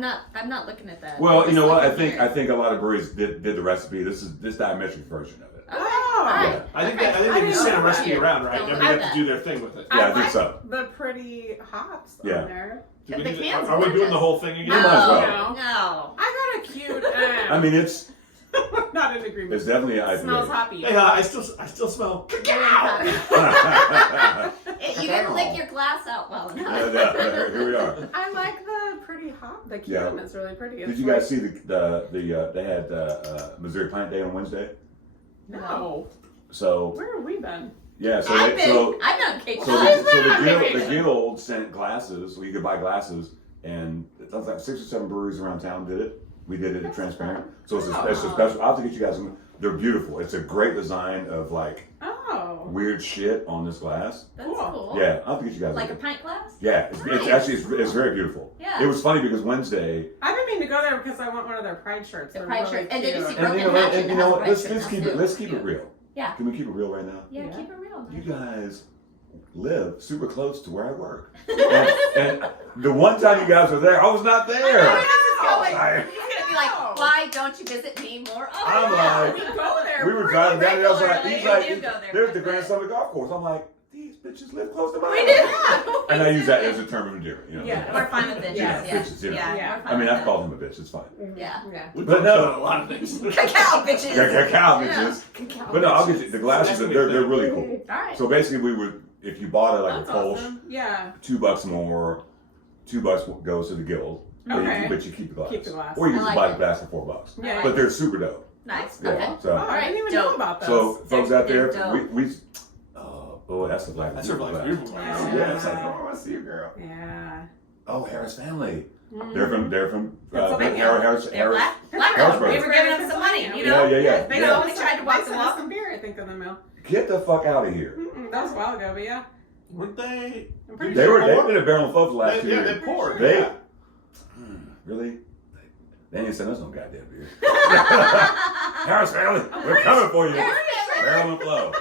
not looking at that. Well, Just you know what? looking I here. think a lot of breweries did the recipe. This is Diametric version of it. Okay. Oh. All right. Yeah. I think Okay. I think I they didn't just send a know recipe that. around, right? Don't Everybody know have that. to do their thing with it. Yeah, I I think like so. the pretty hops Yeah. on there. Do we The need to- can's are we doing gorgeous. the whole thing again? You might as well. No. No. I got a cute. I mean, it's not in agreement. it's definitely an Smells IPA. hoppy. Hey, I still smell cacao. You didn't lick your glass out well enough. Here we are. I like the pretty hop. The can Yeah. is really pretty. Did It's you guys like- see they had Missouri Pint Day on Wednesday? No. So Where have we been? yeah, so I've they, so been on Cape so Cod. the guild sent glasses, so you could buy glasses, and it was like 6 or 7 breweries around town did it. We did it at Transparent, so it's a special. I'll have to get you guys some. They're beautiful. It's a great design of like Oh. weird shit on this glass. That's Cool. cool. Yeah, I'll have to get you guys. Like a one. pint glass? Yeah, it's Nice. actually it's very beautiful. Yeah. It was funny because Wednesday. I've been meaning to go there because I want one of their pride shirts. The They're pride really shirts. And did you cute. see And Broken you know, Hatchet and you has know a what? red Let's shirt keep now, it. too. Let's keep it real. Yeah. Can we keep it real right now? Yeah, Yeah. keep it real. You guys live super close to where I work, and the one time you guys were there, I was not there. I know where this is going. I- He's gonna be like, why don't you visit me more often? I'm like- We go there. We were driving down there. I was like, regularly. he's We like, do go there there's quite the a Grand bit. Summit Golf Course. I'm like, these bitches live close to my We house. do. And I use that as a term of endearment. You know? Yeah. We're fine with bitches. Yeah, Yeah. bitches, you know. Yeah. Yeah. We're fine I mean, with I've called him a bitch. It's fine. Yeah. We But talked no. about a lot of things. that. Cacao bitches. Cow Yeah. bitches. But no, I'll get you. The glasses, they're really cool. All right. So basically, we would, if you bought it like That's a Kolsch, awesome. Yeah. $2 more, $2 goes to the guild. Okay. But you keep the glass. Keep the glass. Or you I can just like buy the it. glass for $4. Yeah. But they're super dope. Nice. Yeah. Okay. So, Oh, I didn't even know Dope. about those. so folks out there, Dope. we oh, that's the black. That's her black glass. beautiful Yeah. glass. Yeah, it's like, oh, I want to see you, girl. Yeah. Oh, Harris family. Mhm. They're from Pennsylvania. Harris. They're black. Black. Harrisburg. We were giving them some money, you know? Yeah. They Yeah. always tried to walk send them us off. some beer, I think, in the mail. Get the fuck out of here. That was a while ago, but yeah. Weren't they? I'm pretty They've sure. been a barrel of folks the last 2 Yeah, years. they poured. They- Yeah. Really? They didn't send us no goddamn beer. Harris family, we're coming for you. Barrel and flow.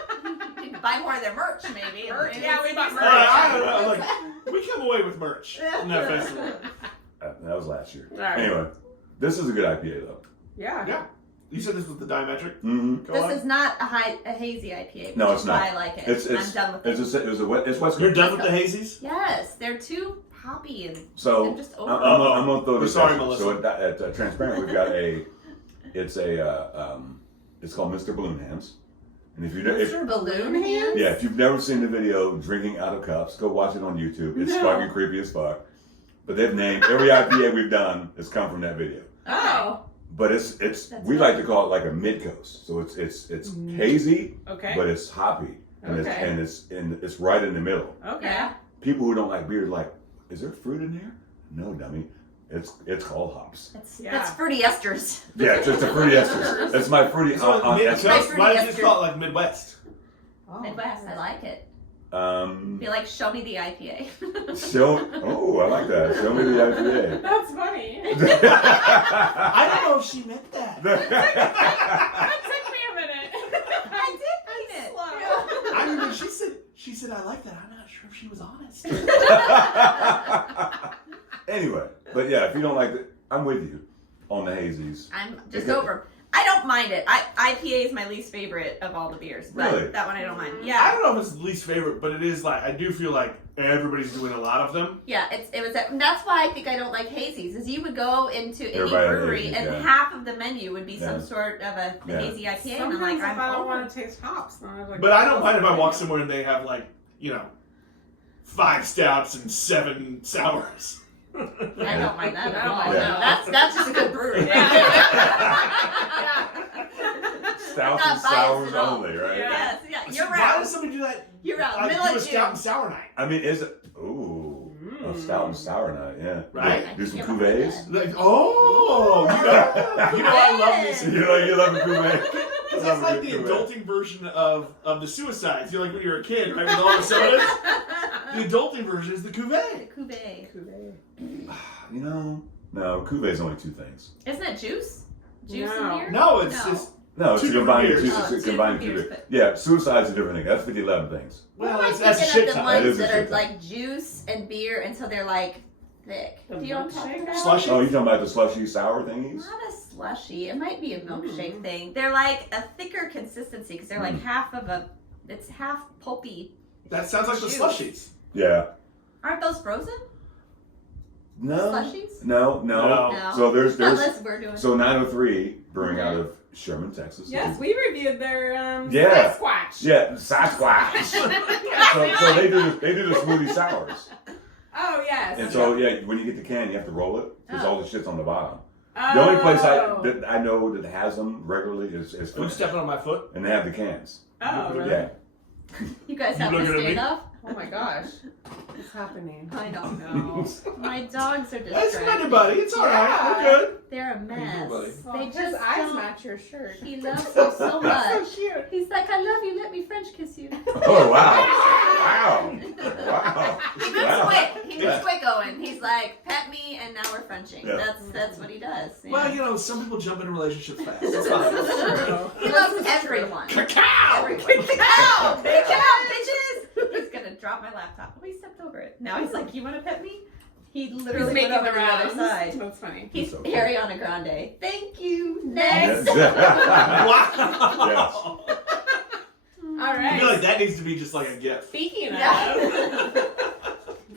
You can buy more of their merch, maybe. Merch? Yeah, we bought merch. I don't know. Like, we come away with merch in that festival. That was last year. All right. Anyway, this is a good IPA though. Yeah. Yeah. You said this was the Diametric? Mm-hmm. Go This on. is not a hazy IPA. No, which it's is not. why I like it. It's I'm done with it. it's West You're Coast. done with the hazies? Yes, they're too poppy and So I'm just I'm, over. I'm gonna throw We're this. sorry, at you. Melissa. So at Transparent, we've got it's called Mr. Balloon Hands, and if you Mr. Balloon Hands? yeah, if you've never seen the video drinking out of cups, go watch it on YouTube. It's No. fucking creepy as fuck. But they've named every IPA we've done has come from that video. Oh. But it's That's we nice. like to call it like a mid coast. So it's hazy, Okay. but it's hoppy, and Okay. it's right in the middle. Okay. Yeah. People who don't like beer are like, is there fruit in here? No, dummy. It's called hops. Yeah. That's fruity esters. Yeah, it's a fruity esters. It's my fruity So ester. Mid-Coast, why did you just call it like Midwest? Oh, Midwest, I like it. Be like, show me the IPA. I like that. Show me the IPA. That's funny. I don't know if she meant that. That took me a minute. she was honest. Anyway, but yeah, if you don't like it, I'm with you on the hazies. I'm just over. I don't mind it. IPA is my least favorite of all the beers. But Really? that one I don't mind. I Yeah. don't know if it's least favorite, but it is like, I do feel like everybody's doing a lot of them. Yeah, that's why I think I don't like hazies. Is you would go into any Everybody had brewery hazies, and yeah. half of the menu would be Yeah. some sort of a Yeah. hazy IPA, and I'm Sometimes like, if I don't over. want to taste hops, then I'm like, But I don't mind if I walk somewhere and they have like, 5 stouts and 7 sours. I don't mind that at all. Yeah. No, that's just a good brewery. Stouts Not and sours biased at all. only, right? Yeah. Yes, yeah, See, you're Why right. does somebody do that? You're right. Like, Middle do a of stout June. and sour night. I mean, is it? Ooh, a stout and sour night, yeah. Right? Do some Yeah. cuvées. Like, oh, you know I love me some. You love a cuvée. Because that's like the adulting version of the suicides. You're like when you were a kid, right? With all the sodas. The adulting version is the cuvée. Cuvée. No, cuvée is only 2 things. Isn't it juice? Juice No. in beer? No, it's just. No, it's Two a different combined beers. juice. Oh, It's two a combined different cuvée. beers, Yeah, suicide's a different thing. That's for the 11 things. Well, I'm that's a thinking shit of the ton. That ones is a that shit are ton. like juice and beer until they're like thick. The Do you know what I'm talking milkshake? about? Slushy? Oh, you talking about the slushy sour thingies? Not a slushy. It might be a milkshake thing. They're like a thicker consistency because they're like half of a. It's half pulpy. That sounds like the Juice. slushies. Yeah. Aren't those frozen? No. Slushies? No. No. So there's Unless we're doing. so 903 brewing out of Sherman, Texas. Yes, we reviewed their Yeah. Sasquatch. Yeah, Sasquatch. so they do the smoothie sours. Oh yes. And so yeah, when you get the can, you have to roll it because Oh. all the shit's on the bottom. Oh. The only place that I know that has them regularly is Are you French. stepping on my foot? And they have the cans. Oh, really? Yeah. You guys You have to looking at stand me? up? Oh my gosh. What's happening? I don't know. My dogs are That's distracted. my buddy. It's all right. Yeah. We're good. They're a mess. buddy? They His just eyes don't. match your shirt. He loves you so So much. cute. He's like, I love you. Let me French kiss you. Oh wow! Wow! He moves Wow. quick. He moves quick, Owen. He's like, pet me, and now we're Frenching. Yeah. That's what he does. Yeah. Well, some people jump into relationships fast. It's fine. True. He loves everyone. Cacao! Cacao! Cacao, bitches! He's gonna drop my laptop. Oh, he stepped over it. Now he's like, you want to pet me? He He's literally making went the over to the other rounds. side. That's funny. He's So cool. Ariana Grande. Thank you. Yes. Next. Wow! All I right. feel like that needs to be just like a gift. Speaking of, Yeah.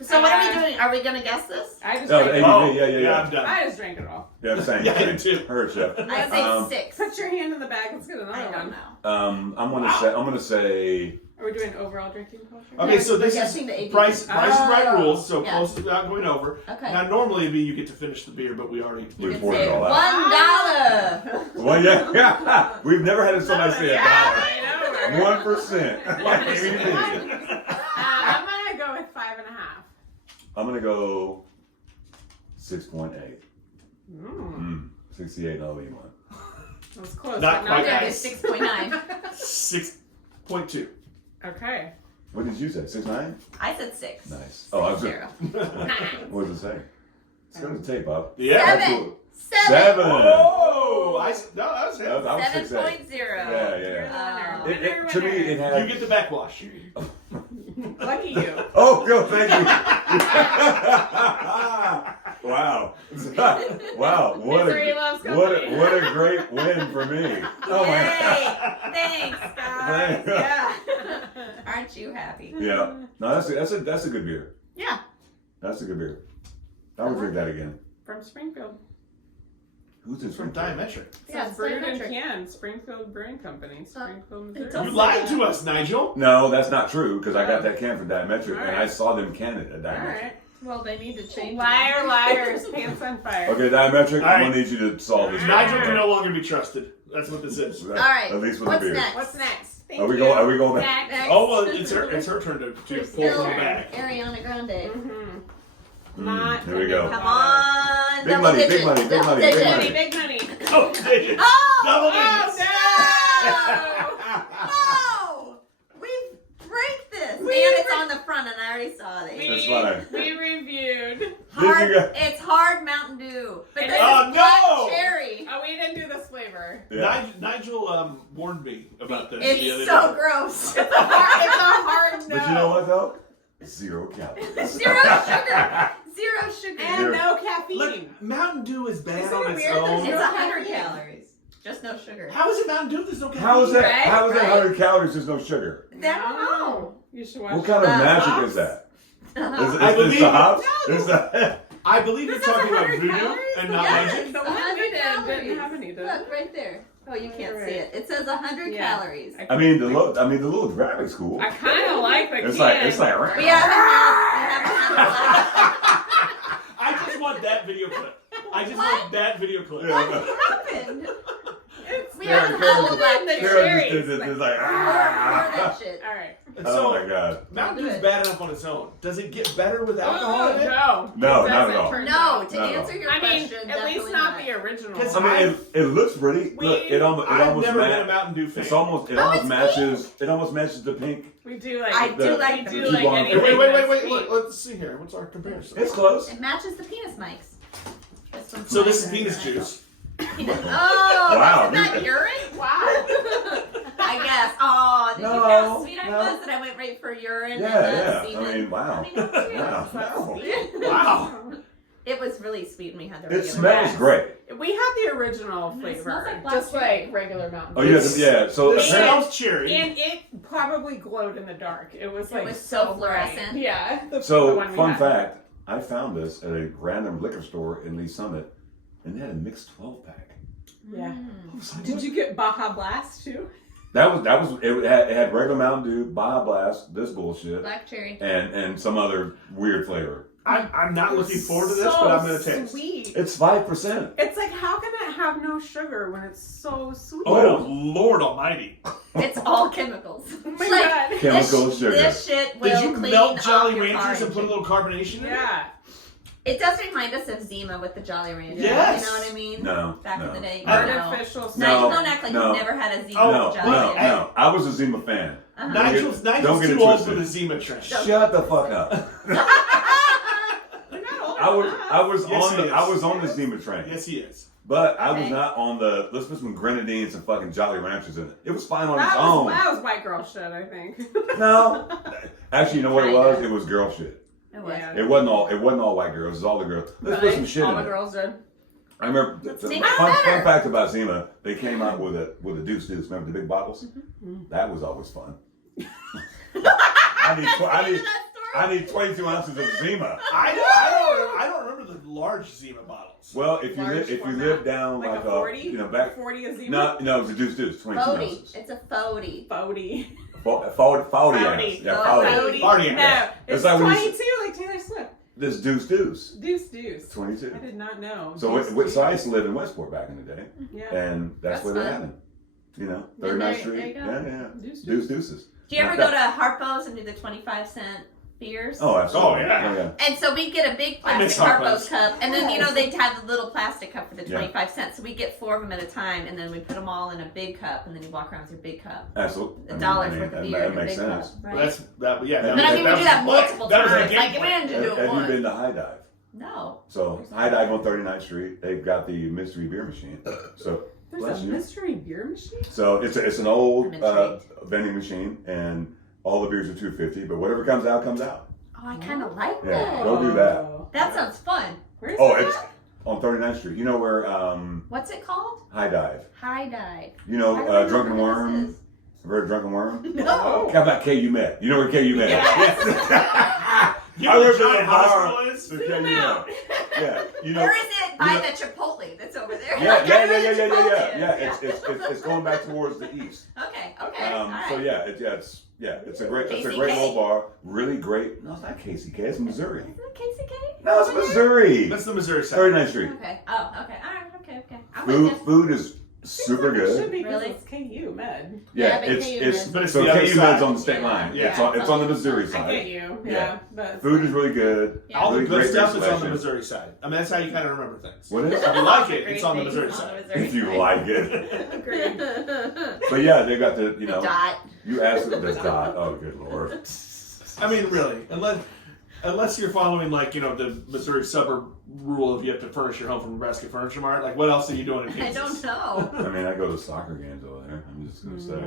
So what are we doing? Are we gonna guess this? I just No, drank the it ABV, all. yeah. I'm done. I just drank it all. Yeah, the same. Yeah, I same. did too. Heard you. I say Um, 6. Put your hand in the bag. Let's get another I one. don't know. I'm gonna say. Are we doing overall drinking culture? Okay, so this We're is guessing the ABV. price is right Oh. rules, so Yeah. close without going over. Okay. Now, normally it'd be you get to finish the beer, but we already. We You can poured say it all out. $1. Well, yeah. We've never had somebody say I know. $1. 1%. I'm gonna go with 5.5. I'm gonna go 6.8. 68 and all you want. That was close. Not but quite Yeah, good. it's 6.9. 6.2. Okay. What did you say? 6.9? I said 6. Nice. Oh, I was. 0. What does it say? It's on the tape, Bob. Yeah. 7. 7. Oh, no, that was it. I was 6.8. 7.0. Yeah. Winner, To me, it You had. get the backwash. Lucky you. Oh, go, thank you. Wow. Wow. Misery loves company. What a great win for me. Oh my Yay! Thanks, guys. Thanks. Yeah. Aren't you happy? Yeah. No, that's a good beer. Yeah. That's a good beer. I would drink that again. From Springfield. Who's this From Diametric. Yeah, It's it's brewed in Diametric. can. Springfield Brewing Company. Springfield, it Missouri. does You lied to us, Nigel. No, that's not true because I got that can from Diametric and I Alright. saw them can it at Diametric. Alright. Well, they need to change. Liar, liars, pants on fire. Okay, Diametric, I'm Alright. gonna need you to solve this. Nigel can no longer be trusted. That's what this is. All right, At least with what's the beer. next? What's next? Thank Are we you. going back? Next. Oh well, it's her turn to We're pull from still the bag. Ariana Grande. Mm-hmm. Not Here we go. Come on, Big double money, big digits. money, big Double money, big digits. money. Big money. Oh, digits. Oh! Double Oh, digits. No! No! We drank this, and it's on the front, and I already saw it. That's fine. We reviewed. Hard, Did you go- it's hard Mountain Dew, but this Oh, is no! black cherry. Oh, we didn't do this flavor. Yeah. Nigel warned me about this the other It's so day. gross. It's a hard no. But you know what though? 0 calories. Zero sugar. Zero sugar. And no caffeine. Look, Mountain Dew is bad Isn't on it its weird that own. It's no 100 caffeine? calories. Just no sugar. How is it Mountain Dew if there's no caffeine? How is that? Right? How is that Right? 100 calories? There's no sugar. I don't know. You should watch What kind of magic Hops. is that? Uh-huh. I Is believe the it. hops? No, Is that? I believe you're This has talking about 100 voodoo calories? and not Yes. magic. The one 100 we did calories. didn't have any, did it? Look right there. Oh, you can't Right. see it. It says 100 Yeah. calories. I mean, the little graphics cool. I kind of like the It's can. like We haven't had I just want that video clip. I just What? want that video clip. Yeah. What happened? It's We Karen, haven't had the black the cherry. cherries. Karen just did like, Pour that shit. All right. And oh so, my god. Mountain Dew's Good. bad enough on its own. Does it get better with alcohol in it? No. No, It not at doesn't, all. turns No, out. to No. answer your I mean, question, at least definitely not the original. 'Cause I mean, it looks pretty. Look, it almost I've never been a Mountain Dew fan. It almost it's matches. It almost matches the pink. We do like. I do like we the do pink. like Wait, anything Wait, that's look, sweet. let's see here. What's our comparison? It's close. It matches the penis mics. This one's So this is mine. penis juice. Oh, Wow, isn't that dude. urine? Wow. I guess. Oh, did you No, hear how sweet I no. was that I went right for urine? Yeah, and yeah. semen? I mean, wow. that's Wow. Wow. cute. Wow. It was really sweet when we had the It regular. smells Yes. great. We had the original It flavor, smells like black just cherry. like regular Mountain Oh Dew. yeah. So It And- smells cherry. And it probably glowed in the dark. It was It like was so bright. fluorescent. Yeah. The So, one we fun had. fact, I found this at a random liquor store in Lee Summit, and they had a mixed 12-pack. Yeah. Mm. Did you get Baja Blast too? That was it had regular Mountain Dew, Baja Blast, this bullshit, Black cherry. and some other weird flavor. I'm not looking forward to this, So but I'm going to taste. Sweet. It's 5%. It's like, how can it have no sugar when it's so sweet? Oh, Lord Almighty. It's all chemicals. Oh my Like, God. Chemical sugar. This shit will Did you clean melt off Jolly your Ranchers and put a orange. little carbonation in it? Yeah. It does remind us of Zima with the Jolly Rancher. Yes. You know what I mean? No, Back no, in the day. no. Artificial No. Nigel, sweetener. don't act like no. you've never had a Zima Oh, No, with Jolly no, Rancher. no. I was a Zima fan. Uh-huh. Nigel's Don't get too it old twisted. for the Zima train. Shut the fuck up. We're not old I enough. was Yes, he is. on the Zima train. Yes, he is. But I was Okay. not on the, let's put some grenadines and fucking Jolly Ranchers in it. It was fine on its That own. was white girl shit, I think. No. Actually, you know what it was? Kinda. It was girl shit. It was. Yeah. It wasn't all white girls. It was all the girls. Let's put some shit All in the it. girls did. I remember, Let's the make it fun better. fact about Zima, they came out with a Deuce. Remember the big bottles? Mhm. That was always fun. That I need 22 ounces of Zima. I don't remember the large Zima bottles. Well, if you Large live format? down Like like a 40? you know, back 40 a Zima? no, it's a Deuce, 22 40. ounces. It's a 40. 40. 40 ounces. Yeah, Oh, 40. 40 No, ounces. it's It's like when you- 22 like Taylor Swift. This Deuce. Deuce. 22. I did not know. So, Deuce. so I used to live in Westport back in the day, Yeah. and that's That's where they fun. had it. You know, Then 39th there Street. you go. Yeah. Deuce. Deuces. Do you ever go to Harpo's and do the 25-cent beers? Oh, absolutely. Oh, yeah. And so we get a big I miss plastic Harpo's. Harpo's cup, and then they'd have the little plastic cup for the Yeah. 25 cents. So we get 4 of them at a time, and then we put them all in a big cup, and then you walk around with your big cup. Absolutely. $1 worth of that- beer that in a makes big sense. cup, right? Well, yeah. But But I mean, we do that multiple that was the times. game Like, we plan. didn't just do it Have you been once. to High Dive? No. So High Dive on 39th Street, they've got the mystery beer machine. So There's bless a you. mystery beer machine? So it's an old I'm intrigued. vending machine, and all the beers are $2.50, but whatever comes out comes out. Oh, I kind of like Yeah, that. go do that. Oh. That sounds fun. Where's Oh, that? it's on 39th Street. You know where What's it called? High Dive? High Dive. You know I don't know Drunken what Worm? this is. Ever heard of Drunken Worm? No. How about KU Met? You know where KU Met is? You I know lived where in Giant a bar. Hospital is? So Zoom KU out. Met. Yeah, you know. Or is it by you know- the Chipotle that's over there? Yeah, Like, I know yeah. the Chipotle is. Yeah, it's going back towards the east. Okay, all right. So it's a great KCK? little bar. Really great. No, it's not KCK. It's Missouri. Isn't it KCK? No, it's Missouri. That's the Missouri side. 39th Street. Okay. Oh, okay. All right. Okay. I'm with you. Food is super It good. should be because Really? it's KU Med. Yeah, but it's KU it's But it's so the other KU side. Med's on the state Yeah. line. Yeah. It's on the Missouri I get side. you. Yeah. Yeah. But Food is really good. Yeah. All the Really good great stuff is on the selection. Missouri side. I mean, that's how you kind of remember things. What is If it? you like it, Great it's on the things Missouri on side. the Missouri If you side. like it. Agreed. But yeah, they got the Dot. you asked the dot. Oh, good lord. I mean, really, unless you're following the Missouri suburb rule of you have to furnish your home from Nebraska Furniture Mart. Like, what else are you doing in I Kansas? don't know. I mean, I go to soccer games over there. I'm just gonna say.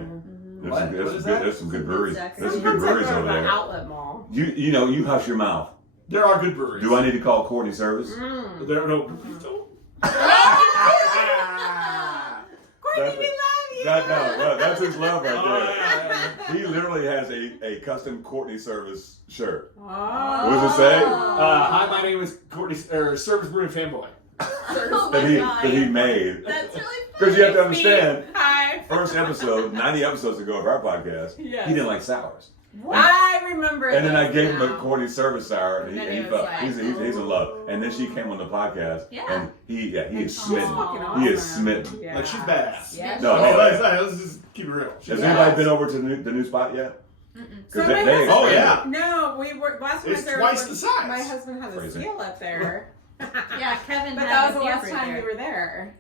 What? What is that? There's some good breweries. Exactly. There's some good breweries over The there. outlet mall. You hush your mouth. There are good breweries. Do I need to call Courtney Service? There are no. Please don't. Courtney, we love you. That's his love right Oh, there. yeah. He literally has a custom Courtney Service shirt. Oh. What does it say? Hi, my name is Courtney, Service Brewing Fanboy. Oh my That God. he made. That's really Because you have to Me. understand, Hi. first episode, 90 episodes ago of our podcast, Yes. he didn't like sours. I remember. And then I those gave him a now. Courtney Service sour, and And then he he was felt like, he's in love. And then she came on the podcast, Yeah. and he is She's smitten. fucking He is awesome. smitten. Yeah. Like, she's badass. Yeah. No, Let's just keep it real. She's Has badass. anybody been over to the new spot yet? So Because my they husband- Oh, expanded. yeah. No, we were last time I It's was there, twice the size. My husband had a Crazy. seal up there. Yeah, Kevin But had that was a the last beer time there. we were there.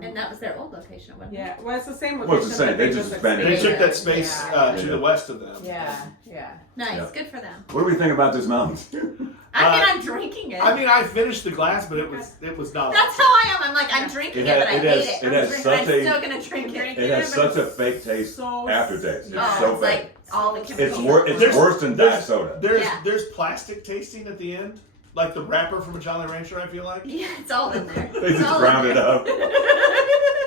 And that was their old location, wasn't Yeah, well, it's the same Well, location. it's the same. but They just expanded They it. took that space Yeah. to the west of them. Yeah, yeah. Nice, Yeah. good for them. What do we think about this mountain? I'm drinking it. I mean, I finished the glass, but it was not. That's how I am. I'm like, I'm drinking it, but I hate it. It has I'm such still gonna drink it. It has such a fake taste So aftertaste. yeah. It's Oh, so it's fake. like all the chemicals. It's There's- worse than diet soda. Yeah. There's plastic tasting at the end, like the wrapper from a Jolly Rancher. I feel like Yeah, it's all in there. They It's just all ground in it there. up.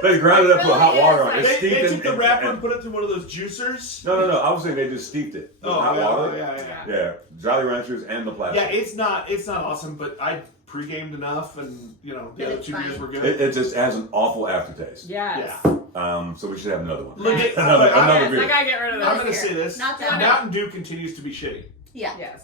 They ground it up with hot really water is on it. they, It's steeped they in. took the wrapper and put it through one of those juicers. No. I was saying they just steeped it with hot yeah, water. yeah. Yeah, Jolly Ranchers and the plastic. Yeah, it's not awesome, but I pre-gamed enough, and the other It's 2 fine. beers were good. It just has an awful aftertaste. Yes. Yeah. So we should have another one. Look at another Yes, beer. I gotta get rid of I'm this. gonna here. say this: Not that Mountain Dew continues to be shitty. Yeah. Yes.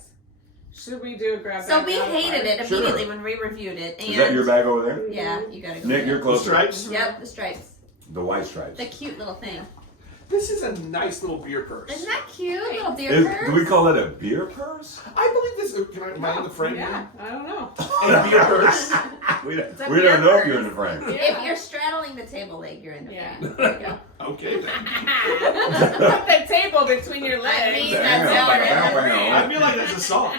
Should we do a grab? So bag we out of hated ours? it Sure. immediately when we reviewed it. And Is that your bag over there? Yeah, you gotta go. Nick, get you're it. The closer. stripes. Yep, the stripes. The white stripes. The cute little thing. This is a nice little beer purse. Isn't that cute? Little beer Do purse. we call that a beer purse? I believe this. Can I, am I in the frame? Yeah, I don't know. A beer purse. We It's a don't beer know if purse. you're in the frame. If you're straddling the table leg, you're in the Yeah. frame. There you go. Okay then. Put the table between your legs. I mean, Damn. that's how it I is. feel like that's a song.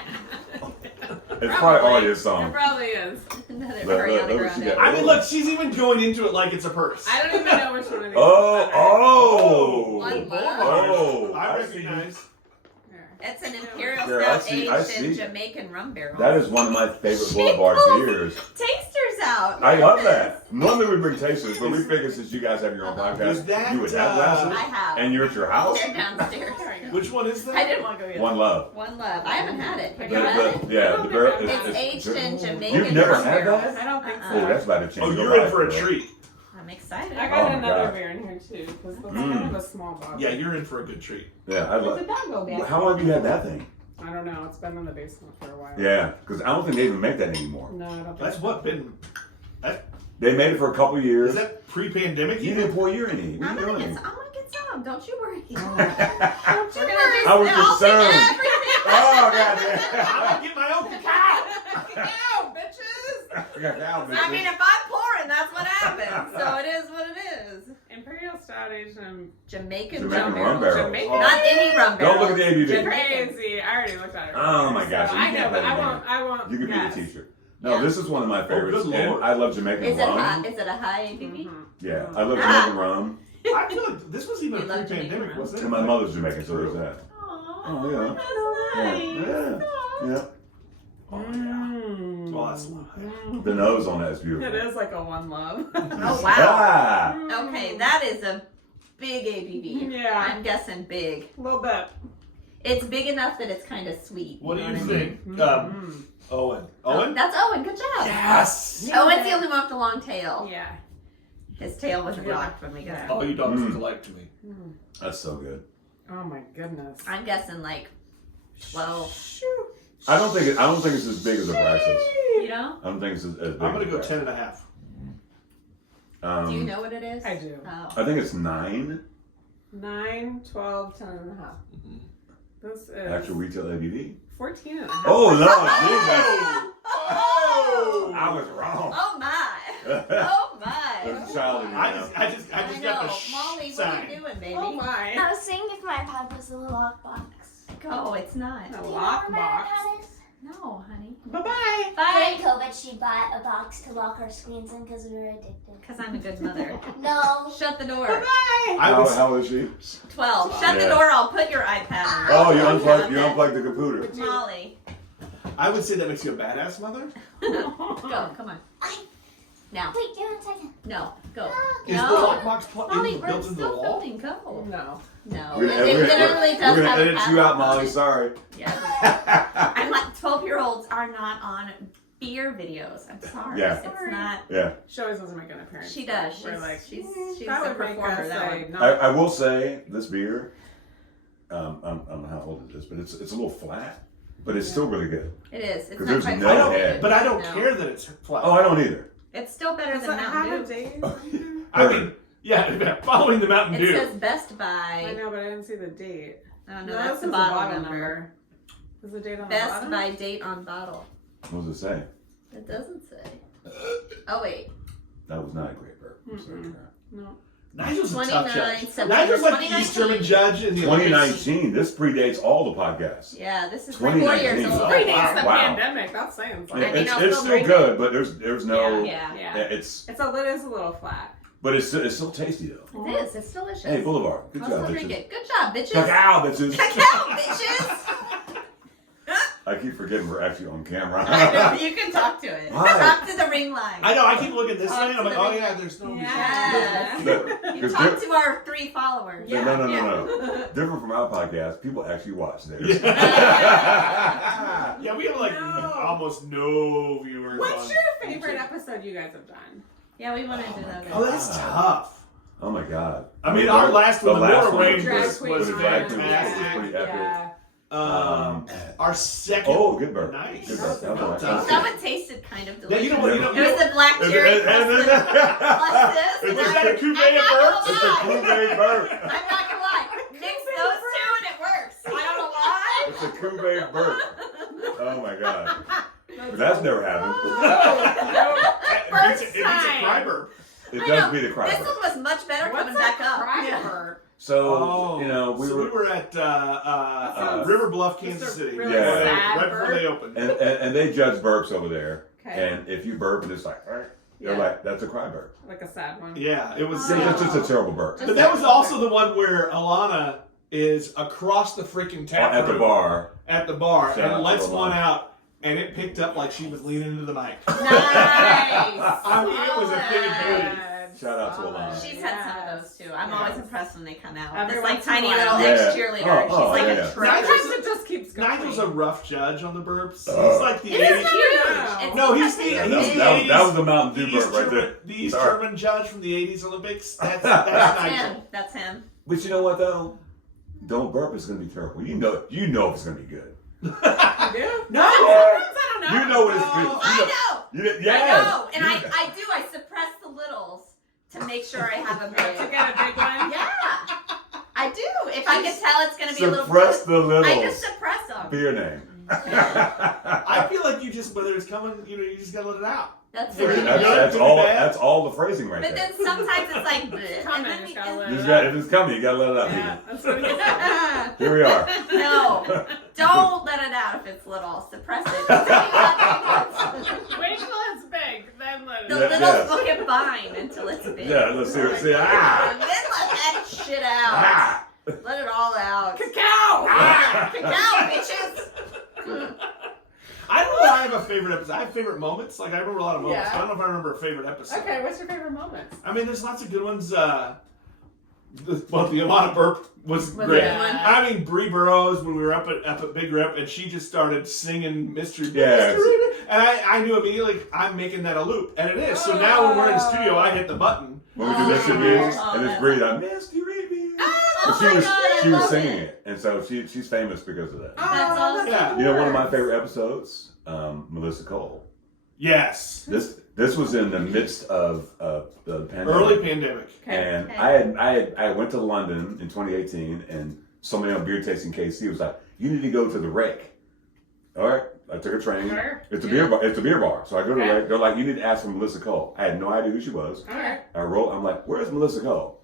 It's probably already a It song. probably is. Another Look, Ariana look what she Grande. got. I mean, look, she's even going into it like it's a purse. I don't even know which one of these. Oh. One love. Oh. I see. recognize. It's an Imperial Here, I Stout see- I aged in see. Jamaican rum barrel. That is one of my favorite Boulevard beers. Tasters out. I Look love at that. Normally we bring tasters, but we figured since you guys have your own Uh-huh. podcast, Is that, you would have this. glasses, I have. and you're at your house. They're downstairs. Which one is that? I didn't want to go get One love. One love. I haven't had it. Have The, you had it? yeah, the barrel. It's aged in Jamaican You've never rum had barrels. that? I don't think Uh-uh. so. Oh, that's about to change. Oh, your you're in life, for a girl. treat. I'm excited. I Oh got my another God. beer in here too, because that's Mm. kind of a small bottle. Yeah, you're in for a good treat. Yeah, I Where'd love. the dog go back? How long have you had that thing? I don't know. It's been in the basement for a while. Yeah, because I don't think they even make that anymore. No, I don't think That's so. what been. They made it for a couple years. Is that pre-pandemic? You even? didn't pour your any. What I'm are you gonna doing? get some. Don't you worry. Oh. We're gonna do. I was I'll take concerned. everything. Oh, God. I'm gonna get my own cacao. Cacao, bitches! I mean, if I'm pouring, that's what happens. So it is what it is. Imperial Stout aged in Jamaican Jamaican rum rum barrel. barrel. Jamaican. Oh. Not any rum barrel. Don't look at the ABV. Jamaican. Crazy. I already looked at it. Oh, my gosh, So you I can't know, but play the I won't. You could be guess. the teacher. No, Yeah. this is one of my favorites. good and Lord. I love Jamaican Is it rum. high? Is it a high ABV? Mhm. Yeah, I love Ah. Jamaican rum. I feel like this was even We love Jamaican pre-pandemic, rum. wasn't it? And my mother's Jamaican, so there's that. Oh, yeah. that's nice. Yeah. Mm. Well, that's lovely. The nose on that is beautiful. It is like a one love. Oh wow. Ah! Okay, that is a big ABV. Yeah. I'm guessing big. A little bit. It's big enough that it's kind of sweet. What do know you I mean? think, Mm. Owen? Oh, Owen? that's Owen. Good job. Yes. Owen's the only one with the long tail. Yeah. His tail wasn't Yeah. locked when we got it. All you dogs Mm. look alike to me. Mm. That's so good. Oh my goodness. I'm guessing like 12. Shoot. I don't think it's as big as Abraxas. You know? I don't think it's as big. I'm gonna as go Abraxas. 10.5. Do you know what it is? I do. Oh. I think it's 9 9, 12, 10 and a half. This is actual retail ABV. 14 and a half. Oh no, Jesus! Oh! I was wrong. Oh my! Oh my! There's a child in you I now. just got the know. Molly, what are sign. you doing, baby? Oh my. I was seeing if my iPad was in the lockbox. Oh, it's not. A Do you know where my lockbox. iPad is? No, honey. Bye-bye. Bye. During COVID, she bought a box to lock our screens in because we were addicted. Because I'm a good mother. No. Shut the door. Bye-bye. How old is she? 12. Shut the Yeah. door. I'll put your iPad in. Oh, you unplugged the computer. Molly. I would say that makes you a badass mother. Go. Come on. Now. Wait, give me a second. No. Go. Is the No. lockbox Molly, we're built into the still wall? filming. Go. No. No. We're It literally does gonna have a edit you out, padlock on Molly. it. Sorry. Yeah. I'm like 12-year-olds are not on beer videos. I'm sorry. Yeah. It's not. Yeah. She always doesn't make an appearance. She does. We're like, She's that the would make performer. us That say one. not. I will say this beer. I don't know how old it is, but it's a little flat, but it's still really good. It is. It's 'Cause not there's quite no I don't, head. but I don't No. care that it's flat. Oh, I don't either. It's still better Does than it have a Mountain Dew. date? I mean, yeah, following the Mountain It Dew. says Best I Buy. know, but I didn't see the date. Oh no, this that's is the the bottle number. Is the date on the Best bottom? by date on bottle. What does it say? It doesn't say. Oh wait. That was not a great burp. I'm sorry. No. Nigel's a tough 29 judge. September Nigel's like the 2019. Easterman judge in the Olympics. 2019. This predates all the podcasts. Yeah, this is 2019. 4 years old. Predates the Wow. pandemic. That's saying Yeah, something. I mean, I'll it's still still drink good, but there's no. Yeah. Yeah. It's It is a little flat. but it's still tasty though. It is. It's delicious. Hey, Boulevard. Good I'll job, still drink bitches. it. Good job, bitches. Cacao, bitches. Cacao, bitches. I keep forgetting we're actually on camera. I know, you can talk to it. Hi. Talk to the ring line. I know, I keep looking this way and I'm like, Talk oh to the- yeah, there's no Yeah. reason. You 'Cause talk to our 3 followers. No, no. Yeah. Different from our podcast, people actually watch theirs. Yeah, we have like No. almost no viewers. What's on your favorite YouTube. episode you guys have done? Yeah, we want to do that. Oh, that's tough. Oh my god. I mean, our last one, the last Water one Wayne Drag was queen drag queen time. fantastic. was pretty epic. Yeah. Our second. Oh, good burp. Nice. Good burp. That was Well nice. done. That one tasted kind of Yeah, delicious. you know what? You know, It was the black cherry plus this. Is that a coupe I'm not burp? gonna It's a lie. coupe burp. I'm not gonna lie. Mix those two and it works. I don't know why. It's a coupe burp. Oh my god. But that's never happened. It beats a cry burp. It I does know. beat a cry This burp. one was much better What's coming back up. Cry So, you know, we were at sounds River Bluff, just Kansas a City. really Yeah. sad Right before burp. they opened. and they judge burps over there. Okay. And if you burp and it's like, they're Yeah. like, that's a cry burp. Like a sad one. Yeah, it was. It's just a terrible burp. But that was also the one where Alana is across the freaking tap At the room bar. at the bar Shout out and to lets Alana. one out, and it picked up like she was leaning into the mic. Nice. I mean, it was a thing of beauty. Shout out to Alana. She's had some of those too. I'm always impressed when they come out. Every It's like once in a tiny while. little Yeah. ex-cheerleader. Oh, She's like yeah. a trooper. Nigel's- Sometimes it just keeps going. Nigel's a rough judge on the burps. Oh. He's like the It is 80s. huge. It's No, he's because the- they're Yeah, he's big. that was the Mountain Dew The burp right there. The East Sorry. German judge from the 80s Olympics. That's That's Nigel. him. That's him. But you know what though? Don't burp. It's gonna be terrible. You know it's gonna be good. You do? No! Sometimes I don't know. You know what it's good. I know. Yes. I know. And I do. I suppress the littles to make sure I have a big. To get a big one? Yeah. I do. If I can tell it's going to be a little. Suppress the I littles. just suppress them. Beer name. I feel like you just, whether it's coming, you just gotta let it out. That's That's- it. that's That's all the phrasing right But there. then sometimes it's like, bleh, and Coming, then it's we gotta can. let You it just got, if it's coming, you gotta let it out. Yeah, people. that's what it is. Here we are. No, don't let it out if it's little. Suppress it. Until you have big ones. Wait till it's big, then let it The Yeah, out. littles yes. will get fine until it's big. Yeah, let's see. Let's see. And Ah! then let that shit out. Ah! Let it all out. Cacao! Cacao, bitches. I don't know if I have a favorite episode. I have favorite moments. Like, I remember a lot of moments. Yeah. But I don't know if I remember a favorite episode. Okay, what's your favorite moment? I mean, there's lots of good ones. The Alana burp was Was great. a good one. I mean, Bree Burrows, when we were up at Big Rip, and she just started singing Mystery Yes. Mystery, and I knew immediately, I'm making that a loop. And it is. So now when we're in the studio, I hit the button. When we do Mystery Beers, and it's breathe out Mystery Beers. Oh And she my was God, I she was love singing it. it, and so she's famous because of that. That's awesome. Yeah. You know, one of my favorite episodes, Melissa Cole. Yes. This was in the midst of the pandemic. Early pandemic. And Okay. I went to London in 2018, and somebody on Beer Tasting KC was like, "You need to go to the Rake." All right, I took a train. Sure. It's a beer bar. It's a beer bar. So I go to the Okay. Rake. They're like, "You need to ask for Melissa Cole." I had no idea who she was. Alright. I'm like, "Where's Melissa Cole?"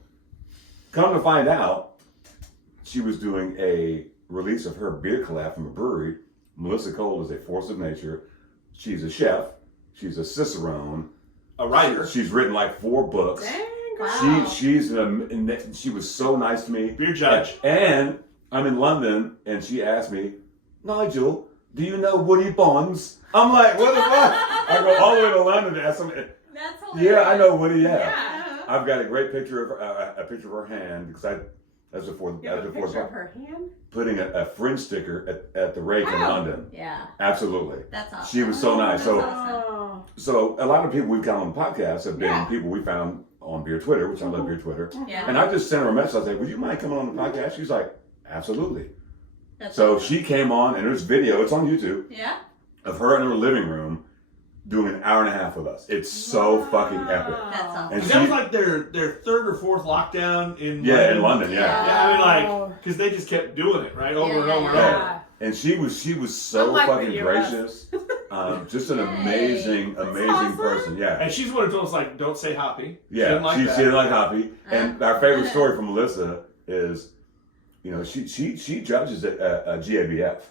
Come to find out, she was doing a release of her beer collab from a brewery, Melissa Cole is a force of nature. She's a chef. She's a cicerone. A writer. She's written like 4 books. Dang. Wow. She was so nice to me. Beer judge. And I'm in London, and she asked me, Nigel, do you know Woody Bonds? I'm like, what the fuck? I go all the way to London to ask somebody. That's hilarious. Yeah, I know Woody. Yeah. Yeah. I've got a great picture of a picture of her hand because that's before You have a picture of her hand? putting a fringe sticker at the Rake in Wow. London. Yeah. Absolutely. That's awesome. She was so nice. So Oh. so a lot of people we've got on the podcast have been Yeah. people we found on Beer Twitter, which I love Beer Twitter. Yeah. And I just sent her a message. I said, would you mind coming on the podcast? She's like, absolutely. That's So awesome. she came on, and there's video, it's on YouTube, Yeah. of her in her living room doing an hour and a half with us. It's so fucking epic. That's awesome. And That was she, like their 3rd or 4th lockdown in yeah, London. in London, yeah. Yeah, I mean, like, because they just kept doing it, right? Over and over and yeah. over. Yeah. And she was so Unlike the fucking US. gracious. Just an Yay. amazing awesome. person. Yeah. And she's the one who told us, like, don't say hoppy. Yeah, Didn't like she that. didn't like hoppy. And our favorite story from Melissa is, you know, she judges at GABF.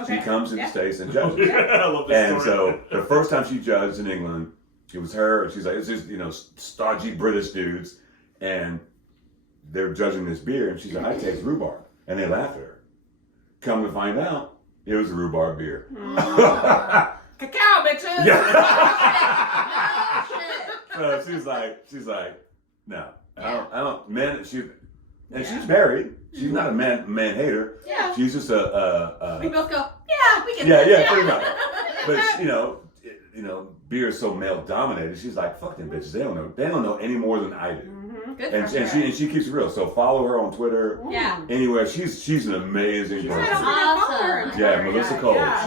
Okay. She comes to the Yeah. States and judges. I love this And story. so the first time she judged in England, it was her. And she's like, it's just, you know, stodgy British dudes. And they're judging this beer. And she's like, I taste rhubarb. And they laughed at her. Come to find out, it was a rhubarb beer. Cacao, bitches! Yeah. No shit. So she's like, no, I don't, man, she's married. She's not a man hater. Yeah. She's just We a both go, yeah, we can. yeah, pretty much. But you know, beer is so male dominated. She's like, fuck them bitches. They don't know any more than I do. Mm-hmm. Good And, for and her. she keeps it real. So follow her on Twitter. Yeah. Anywhere. She's an amazing She's person. Awesome. Yeah, Melissa Cole. Yeah.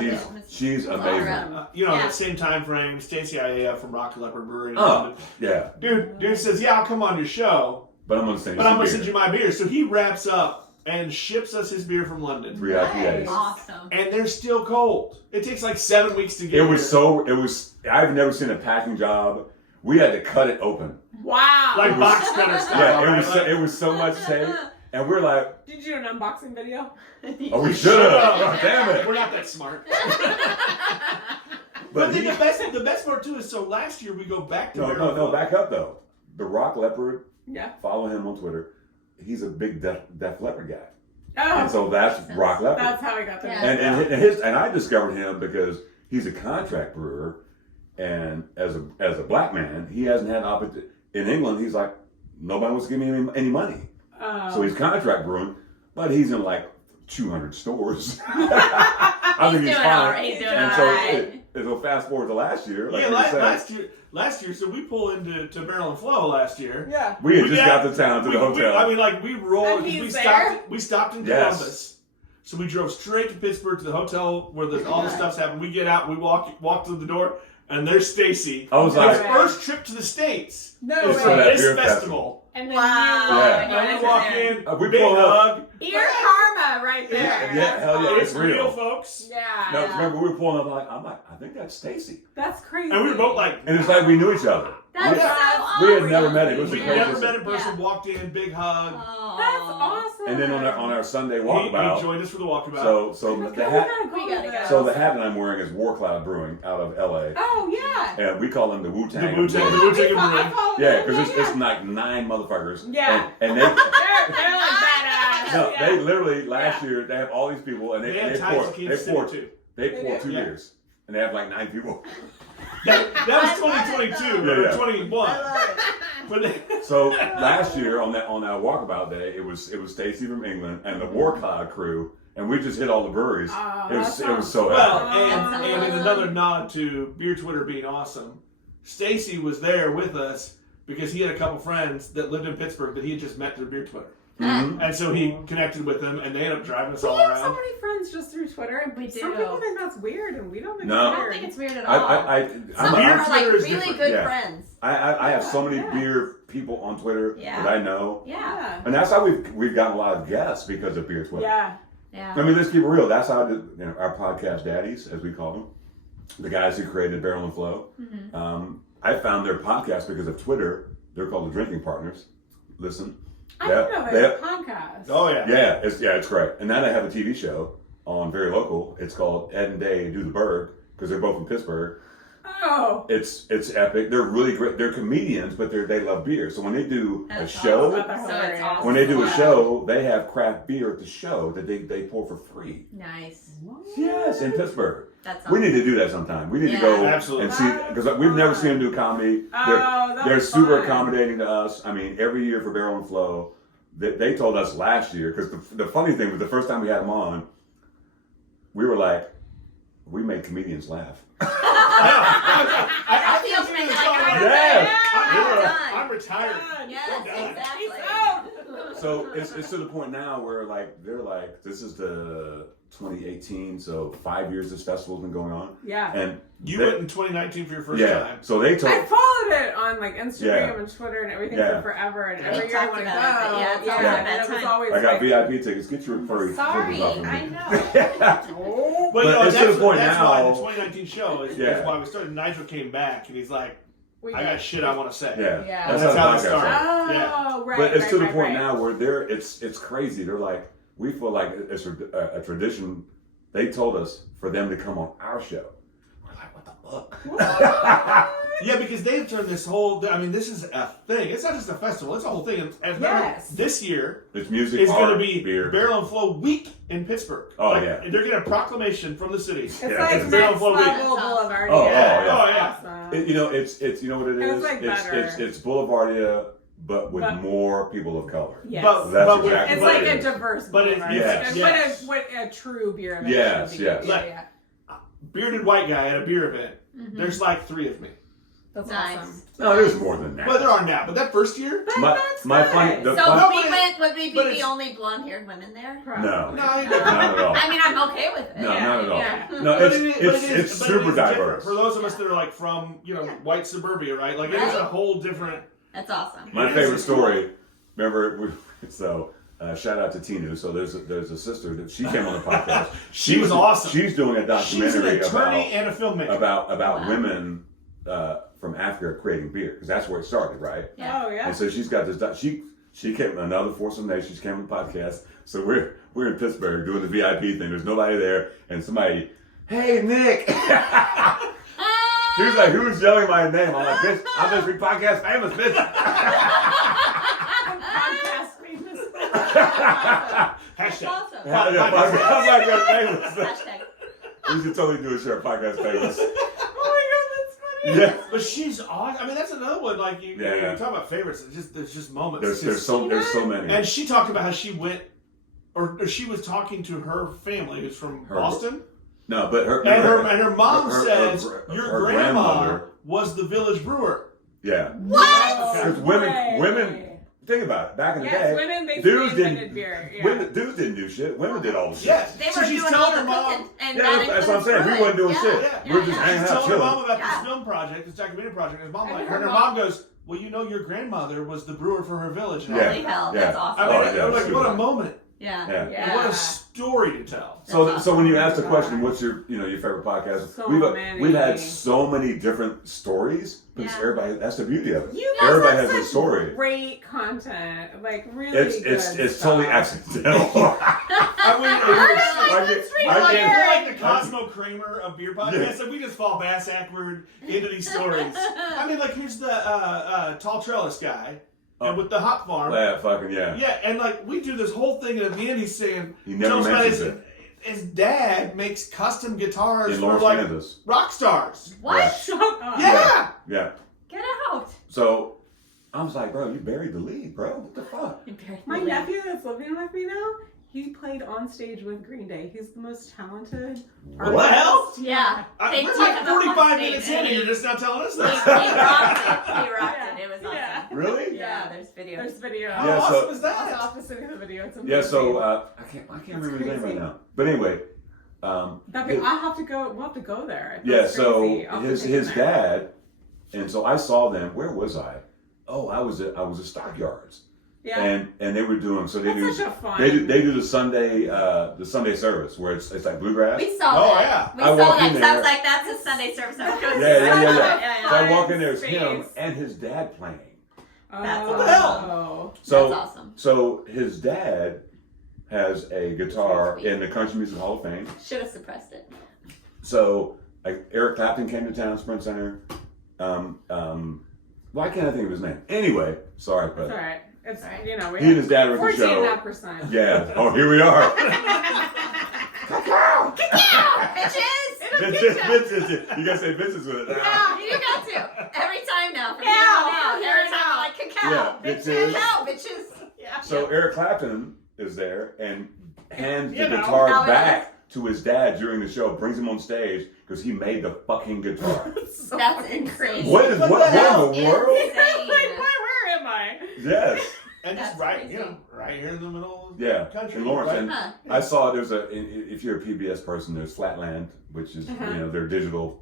She's amazing. You know, Yeah. that same time frame, Stacey Iea from Rock Leopard Brewing. Oh, yeah. Dude says, yeah, I'll come on your show, But I'm gonna send but I'm going to send you my beer. So he wraps up and ships us his beer from London. 3 IPAs. Awesome. And they're still cold. It takes like 7 weeks to get here. I've never seen a packing job. We had to cut it open. Wow. Like It was- box cutter style. Yeah, right? it was so much tape. And we're like, Did you do an unboxing video? oh, we should have. Oh, damn We're it. not that smart. But But then the best part too is, so last year we go back to no, back up though. The Rock Leopard, Yeah. follow him on Twitter. He's a big Def Leppard guy. Oh, And so that's Rock Leopard. that's how I got the Yeah. And I discovered him because he's a contract brewer, and as a black man, he hasn't had opportunity. In England, he's like, nobody wants to give me any money. So he's contract brewing, but he's in like 200 stores. I think he's doing fine. all right. He's doing And all so, right. so fast forward to last year. Like Yeah, you said, last year, so we pull into Barrel and Flow last year. Yeah. we had just got to town to the hotel. I mean, like we rolled. And he's We there? stopped in Yes. Columbus. So we drove straight to Pittsburgh to the hotel where all the stuff's happened. We get out, we walk through the door, and there's Stacy. I was No like, His way. first trip to the States. No It's way. for that This beer festival. And then Wow. Yeah. you And we walk in, We big pull up. hug. Beer karma right there. Yeah, hell yeah, It's it's real. folks. Yeah. no, remember we were pulling up. I'm like, I think that's Stacy. That's crazy. And we were both like, And it's like we knew each other. That's Yeah. so awesome. We had never met him. It was we a never crazy- met in person, Yeah. walked in, big hug. Oh. That's awesome. And then on our Sunday He walkabout, joined us for the walkabout. so Let's the go, hat, we We gotta gotta go. so the hat that I'm wearing is War Cloud Brewing out of LA, Oh yeah. and we call them the Wu Tang. The Wu-Tang. Yeah, The Wu-Tang we follow- Brewing. I follow Yeah, them, because yeah. it's like 9 motherfuckers. Yeah. And they They're like badass. no, Yeah. they literally last year they have all these people and they they had ties pour to Kansas City too. they pour 2 Yeah. beers and they have like 9 people. That was I love 2022 it, or Yeah. 21. I love it. But they, So last year on that walkabout day, it was Stacy from England and the War Cloud crew, and we just hit all the breweries. Oh, it was that so well, epic. and in another nod to Beer Twitter being awesome, Stacy was there with us because he had a couple friends that lived in Pittsburgh that he had just met through Beer Twitter. Mhm. And so he connected with them, and they ended up driving us We all have so around. many friends just through Twitter, and We some do. people think that's weird, and we don't think No. I it's don't weird. think it's weird at I all. Some Beer are like Twitter is really different. good Yeah. friends. I have so many Yeah. beer people on Twitter Yeah. that I know, Yeah. and that's how we've gotten a lot of guests because of Beer Twitter. Yeah. Yeah. I mean, let's keep it real. That's how our podcast daddies, as we call them, the guys who created Barrel and Flow. Mm-hmm. I found their podcast because of Twitter. They're called the Drinking Partners. Listen. I Yeah, didn't know they they had have- a podcast. Oh yeah. Yeah, it's great. And now they have a TV show on Very Local. It's called Ed and Day Do the Berg because they're both from Pittsburgh. Oh. It's epic. They're really great. They're comedians, but they love beer. So when they do a show, it's awesome. when they do a show, they have craft beer at the show that they pour for free. Nice. Yes, in Pittsburgh. That's We awesome. need to do that sometime. We need to Yeah. go Absolutely. and see because we've never seen them do comedy. They're super accommodating to us. I mean, every year for Barrel and Flow, they told us last year because the funny thing was the first time we had them on, we were like, we make comedians laugh. I feel like Yeah. I'm retired. Yes, I'm done. exactly. So it's to the point now where like they're like, this is the 2018, so 5 years this festival's been going on. Yeah. And You they- went in 2019 for your first yeah. time. So they told I followed it on like Instagram Yeah. and Twitter and everything Yeah. for forever, and We every year I talked want to about it, but go. yeah, it's always a and bad it was time. always I got like, VIP tickets. Get your furry Sorry, flippers off of me. I know. But, But you know, it's to the point that's now- why the 2019 show is Yeah. why we started. Nigel came back and he's like, we I got shit I want to say. Yeah. Yeah. That's That's how how the it podcast started. works. Oh, right. But it's to the right, point right. now where it's crazy. They're like, we feel like it's a tradition. They told us for them to come on our show. We're like, what the fuck? Yeah, because they've turned this whole. I mean, this is a thing. It's not just a festival. It's a whole thing. And Yes. this year It's music, is going art, to be beer. Barrel and Flow Week in Pittsburgh. Oh, Like, yeah. They're getting a proclamation from the city. It's Yeah, like it's next Barrel and Flow Week. level That's Boulevard. Oh, yeah. oh, yeah. Awesome. You know, it's you know what it It is. was, like, better. It's Boulevardia, but with But- more people of color. Yes. But, That's but exactly It's what like it a is. diverse But it- Boulevard. yes, yes. What a true beer event Yes, should be. yes. Yeah, yeah. bearded white guy at a beer event. Mm-hmm. There's like 3 of me. That's Nice. awesome. No, there's more than that. Well, there are now, but that first year, my that's my nice. funny. The So fun, we went. Would we be but the it's- only blonde-haired women there? Probably. no, no, not at all. I mean, I'm okay with it. No, Yeah, not at all. yeah. No, But it's it is- but it's it is- it's but it super is different. diverse. For those of us that are like from white suburbia, right? Like it is a Right. whole different. That's awesome. My It favorite is. story. Remember, so shout out to Tinu. So there's a sister that she came on the podcast. She was awesome. She's doing a She's an documentary attorney and a filmmaker. about Wow. women from Africa creating beer because that's where it started, right? Yeah. Oh, yeah. And so she's got this. She came another Force of Nations. She came on the podcast. So we're in Pittsburgh doing the VIP thing. There's nobody there, and somebody, hey Nick. He was like, who's yelling my name? I'm like, bitch, I'm this big podcast famous, bitch. Podcast famous. That's Hashtag. awesome. Podcast famous. Hashtag. We should totally do a show, podcast famous. Oh my god, that's funny. Yeah. But she's awesome. I mean, that's another one. Like you, Yeah, you yeah. talk about favorites. There's just moments. There's so many. And she talked about how she went, or she was talking to her family, who's from Her- Boston, No, but her and her mom her- says her your grandmother- grandma was the village brewer. Yeah. What? Because women. Think about it. Back in the Yes, day, women, they dudes invented didn't. beer. Yeah. Dudes didn't do shit. Women did all the shit. Yes. They So were she's doing all telling the her mom. cooking and Yeah, not that's what I'm saying. We including weren't doing brewing. shit. Yeah. We were just Yeah. hanging She's out, telling her mom chilling. about Yeah. this film project, this documentary project. And And her her mom goes, "Well, you know, your grandmother was the brewer for her village." And Yeah. Holy hell, Yeah. that's I awesome. mean, Oh, yeah, I'm like, super. what a moment! Yeah. Yeah. Yeah. What a story to tell. So when you ask the question, what's your favorite podcast? So many. We've had so many different stories because Yeah. everybody. That's the beauty of it. You guys Everybody have has a such story. Great content, like really It's good totally stuff. accidental. I mean, I we're get- like the Cosmo Kramer of beer podcasts, and we just fall bass backward into these stories. I mean, like here's the tall trellis guy, and with the hop farm. Yeah, fucking yeah. Yeah, and like we do this whole thing, and at the end he's saying, He never tells about mentions his dad makes custom guitars In for Lawrence, like Kansas. rock stars. What? Yeah. Shut up. Yeah. Yeah. Get out. So I was like, bro, you buried the lead, bro. What the fuck? My nephew that's living with me now, he played on stage with Green Day. He's the most talented What the hell? Yeah. They We're took like him up on 45 stage minutes in, and and you're just now telling us He this. rocked it. He rocked it. It was awesome. Yeah. Really? Yeah, there's videos. There's video. How Yeah, so- awesome is I'll that? have to send you the video. It's Yeah. So amazing. I can't That's remember his name right crazy. now. But anyway. I have to go. We'll have to go there. Yeah, That's so crazy. I'll have to his take him there. dad, and so I saw them. Where was I? Oh, I was at Stockyards, Yeah. and they were doing so they That's do such a fun. they do the Sunday service where it's like bluegrass. We saw Oh, that. yeah. We I saw walk that in 'cause I there. was like, that's a Sunday service. I would go Yeah. So I walk in there, it's Space. him and his dad playing. That's oh. What the hell? So That's awesome. so his dad has a guitar in the Country Music Hall of Fame. Should have suppressed it. So, like, Eric Clapton came to town, Sprint Center. Why can't I think of his name? Anyway, sorry, It's but alright. It's, Alright. you know, we he and his dad were at the show. 14.5%. Yeah. Oh, here we are. Cacao, bitches! Bitches. You gotta say bitches with it now. Yeah, you got to. Every time now. From Cacao, here on out. here Every on time out. I'm like, cacao. Yeah, bitches. Cacao, bitches. Yeah. So Eric Clapton is there and hands the You know. guitar How it back to his dad during the show, brings him on stage because he made the fucking guitar. That's insane. What in the world? Insane. Like, where am I? Yes. And just That's right, crazy. you know, right here in the middle of Yeah, the country. in Lawrence. right? And Huh. I saw there's if you're a PBS person, there's Flatland, which is their digital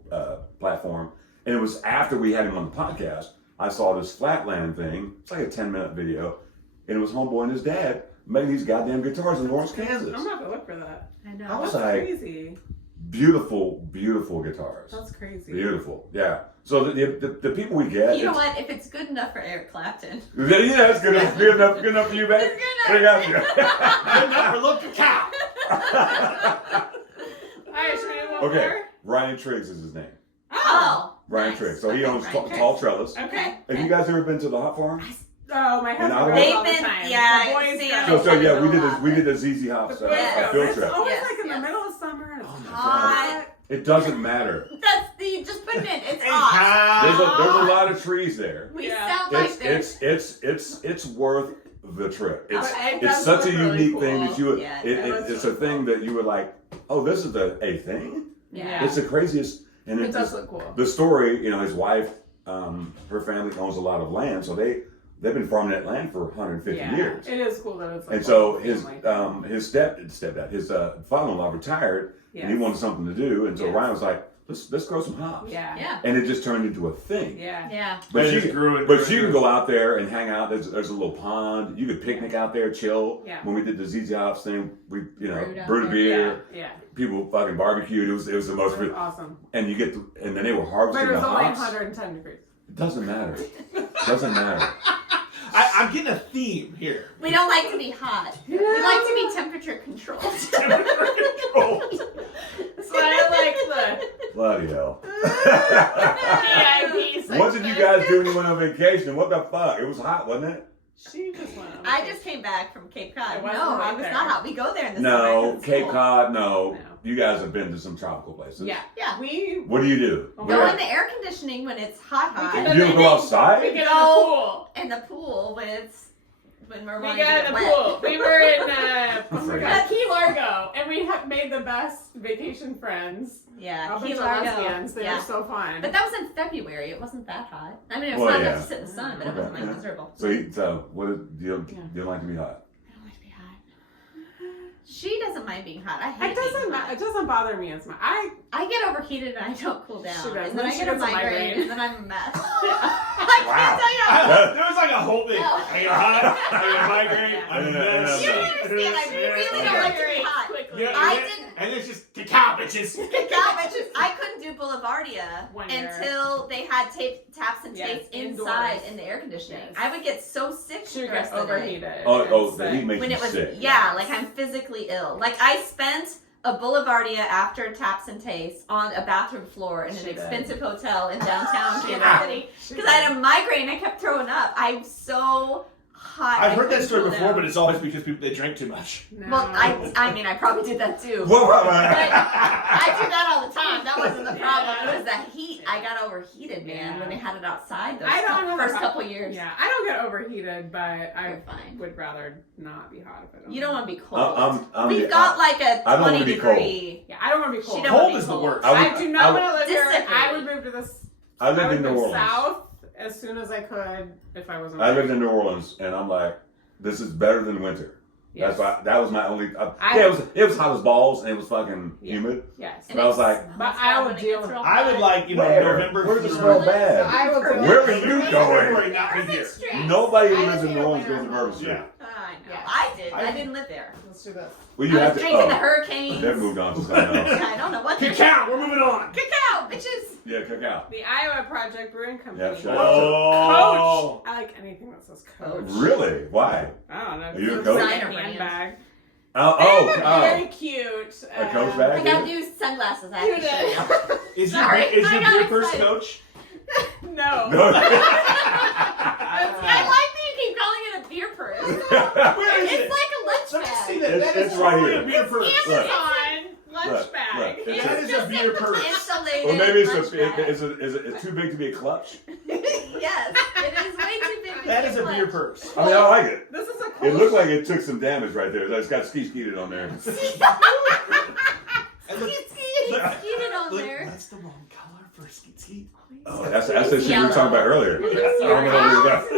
platform. And it was after we had him on the podcast, I saw this Flatland thing. It's like a 10-minute video, and it was homeboy and his dad making these goddamn guitars in Lawrence, Kansas. I'm about to look for that. I I know. was That's like, crazy. beautiful, beautiful guitars. That's crazy. Beautiful, yeah. So the people we get, You know what? If it's good enough for Eric Clapton. Yeah, it's good enough. Good enough for you, babe. It's What do you got for you? Good enough for little cacao. Alright, should we move Okay, over? Ryan Triggs is his name. Oh. Ryan nice. Triggs. So he Okay, owns Ryan Triggs. Tall Trellis. Okay. Have you guys ever been to the Hop Farm? Oh, my husband Ottawa? goes They've all the been- time. yeah, The boys see, go. I'm So yeah, excited we about did the ZZ Hops The boys Yeah. go. field It's trip. always Yes, like in yes. the middle of summer. And it's Oh my Hot. It doesn't matter. That's the just put it in. It's Hey, hot. There's a lot of trees there. We Yeah. sound like this. It's worth the trip. It's Okay, it it's does such a look really unique thing that cool. you would. Yeah, It's a thing that you would like. Oh, this is a thing. Yeah. It's the craziest. And It does look cool. The story, you know, his wife, her family owns a lot of land, so they've been farming that land for 150 Yeah. years. It is cool that it's like And so a his family. his stepdad, his father-in-law retired, and he Yes. wanted something to do, and so Yes. Ryan was like, let's grow some hops. Yeah. Yeah. And it just turned into a thing. Yeah. Yeah. But They you, just grew and but grew you and can grew. go out there and hang out. There's a little pond. You could picnic out there, chill. Yeah. When we did the ZZ Hops thing, we Brewed out brewed a there. beer. Yeah. People fucking barbecued. It was the most. It was awesome. And you get and then they were But harvesting it was the only hops. 110 degrees. It doesn't matter. Doesn't matter. I'm getting a theme here. We don't like to be hot. We like to be temperature controlled. So I like Bloody hell. the VIP What did you guys do when you went on vacation? What the fuck? It was hot, wasn't it? She just went on I vacation. just came back from Cape Cod. It No, wasn't hot it was there. not hot. We go there in the No, summer. 'cause it's Cape cold. Cod, no. No. You guys have been to some tropical places. Yeah. Yeah. We What do you do? Oh, Go Where- in the air conditioning when it's hot, We hot. can- you don't go outside? we get in the No. pool. In the pool when we're We wanting to got get in the wet. pool. We were in oh my Afraid. god, Key Largo, and we have made the best vacation friends. Yeah, A Key bunch of Largo. lesbians. They Yeah. were so fun. But that was in February. It wasn't that hot. I mean, it was Well, hot yeah. enough to sit in the sun, but it Okay, wasn't like yeah. miserable. So what do you Yeah. don't like to be hot? I don't like to be hot. She doesn't mind being hot. I hate It doesn't. being hot. It doesn't bother me as much. I get overheated and I don't cool down. She does. And then I She get a gets a migraine, migraine. and then I'm a mess. Wow. I can't tell you. There was like a whole thing. No. I got hot. I got migraine. I'm a mess. You don't understand. I really don't like to be hot. Quickly. Yeah, I and then- didn't- And it's just cacao, bitches. Cacao bitches. I couldn't do Boulevardia One year. until they had taps and Yes, tapes indoors. inside in the air conditioning. Yes. I would get so sick She the would rest get of the day. overheated. Oh, and the heat sick. makes When you it was, sick. yeah, like I'm physically ill. Like I spent a Boulevardia after taps and tapes on a bathroom floor in an She did. expensive hotel in downtown She Kansas did. City She because I had a migraine. I kept throwing up. I'm so hot. I've I heard that couldn't story cool before, down. but it's always because they drink too much. No. Well, I mean, I probably did that too. Whoa, whoa, whoa. I do that all the time. That wasn't the problem. Yeah. It was the heat. I got overheated, man, Yeah. when they had it outside. Those I don't have a first problem. couple years. Yeah, I don't get overheated, but I You're fine. would rather not be hot if I don't. You don't want to be cold. I'm We've got like a I don't wanna 20 be cold. degree. Yeah, I don't want to be cold. She don't Cold wanna be is the cold. worst. I do not want to live here. Disagree. I would move to this. I lived would in New move Orleans. south as soon as I could if I wasn't. I lived in New Orleans, and I'm like, this is better than winter. Yes. That's why that was my only. I- Yeah, it was hot as balls, and it was fucking Yeah. humid. Yes. And I was like, But I would deal with- I would like, Where? November Where does it through smell bad? I will do Where it. are you February, going? not be here. Nobody who I lives in live New in Orleans goes to Atlanta. Murder Street. Yeah. I know. Yeah. I did. I- I didn't live there. Let's do this. Well, you I have was to. drinking the Oh, hurricanes. they've moved on to something else. I don't know what they're Cacao, we're moving on. Cacao, bitches. Yeah, cacao. The Iowa Project Brewing Company. Yeah, sure. Oh. Coach. I like anything that says Coach. Really? Why? I don't know. Are you a It's coach? like Designer handbag. Very cute. A Coach bag? I gotta do sunglasses. I have to show you. Is Sorry, your I got beer purse excited. Coach? No. No. I like that you keep calling it a beer purse. Where is It's it? like a lunch Let me see bag. that. That It's is right totally here. a beer purse. Amazon lunch Look, bag. look, it's That is a beer purse. Insulated Or maybe it's lunch bag. is it too big to be a clutch? Yes, it is way too big to That be is a lunch. beer purse. I mean, I like it. This is a It Kolsch. looked like it took some damage right there. It's got skeeted on there. And look, Skeeted on look, there. that's the wrong color for skeet skeet. Oh, that's the shit we were talking about earlier. I don't know what it was.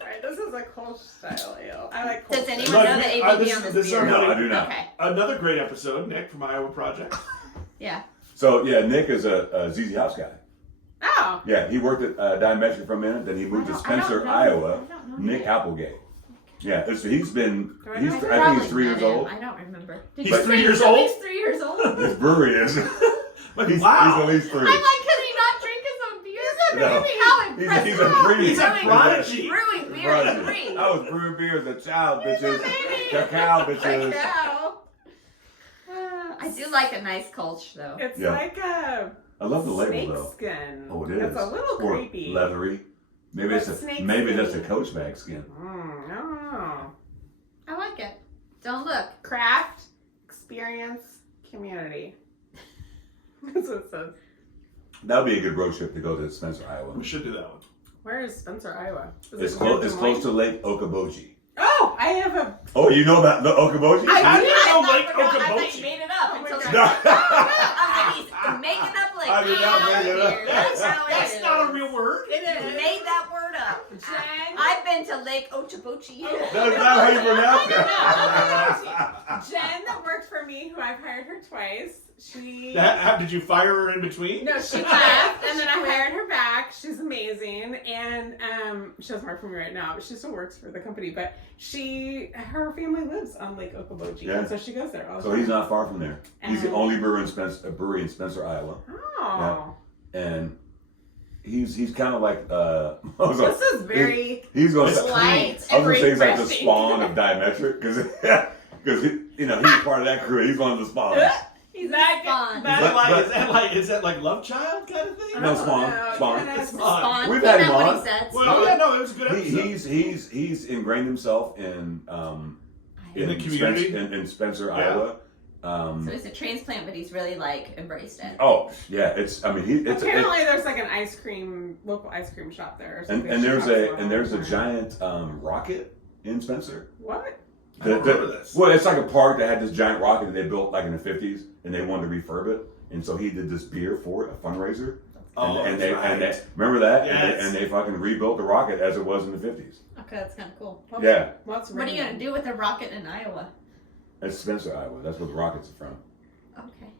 Alright, this is a Kolsch style ale. I like Kolsch. Does anyone Look, know the ABV on this this is beer? our No, I do not. Okay. Another great episode, Nick from Iowa Project. Yeah. So yeah, Nick is a ZZ House guy. Oh. Yeah, he worked at Diametric for a minute, then he moved to Spencer, Iowa. Nick Applegate. Yeah, he's I think he's 3 years old. I don't remember. He's you 3 say years at old? least 3 years old? His brewery is. Like, He's wow. at least 3. I'm like, can he not drink his own beer? No. How impressive. He's a breeder. He's a prodigy. Brewing beer at 3. I was brewing beer as a child, bitches. ca-CAO, bitches. ca-CAO. I do like a nice Kolsch though. It's Yeah. like a I love the label snake though. skin. Oh, it is. It's a little Or creepy. leathery. Maybe But it's snake maybe skin. that's a Coach bag skin. I don't know. I like it. Don't look. Craft, experience, community. That's what it says. That would be a good road trip to go to Spencer, Iowa. We should do that one. Where is Spencer, Iowa? Is It's it close. near It's Des close Moines? to Lake Okoboji. Oh, I have a. Oh, you know about the Okoboji? I didn't know thought Lake I thought Okoboji. you made it up Oh my until God. No. he's making up like I did not make it up. That's how it That's is. not a real word. It He is. made that word up. Jen. I've been to Lake Ochabochi. That's not how you pronounce Jen that worked for me, who I've hired her twice. She. Did you fire her in between? No, she left, and then I hired her back. She's amazing, and she doesn't work for me right now, but she still works for the company. But her family lives on Lake Okoboji, Yeah. and so she goes there all the So time. he's not far from there. He's the only brewery in Spencer, Iowa, Oh, and he's kind of like this is very he's going It's to. light I was gonna and say he's like the refreshing. spawn of Diametric because he's part of that crew. He's one of the spawns. He's That- fun. that- Is that like Love Child kind of thing? No, I Spawn. don't know, Spawn. kinda Spawn. We've Isn't had him that what on. he said? Well, Spawn? yeah, no, it was a good episode. He's ingrained himself in In the community? in Spencer, Yeah. Iowa. So he's a transplant, but he's really like embraced it. Oh yeah, it's Apparently, there's like an local ice cream shop there. Or something. and there's She talks a about and there's a it. giant rocket in Spencer. What? I don't remember this. Well, it's like a park that had this giant rocket that they built like in the 50s, and they wanted to refurb it, and so he did this beer for it, a fundraiser. Oh, and that's they right. remember that, Yes. and they fucking rebuilt the rocket as it was in the 50s. Okay, that's kind of cool. Yeah, What's What are you gonna do with a rocket in Iowa? that's Spencer, Iowa. That's where the rockets are from. Okay.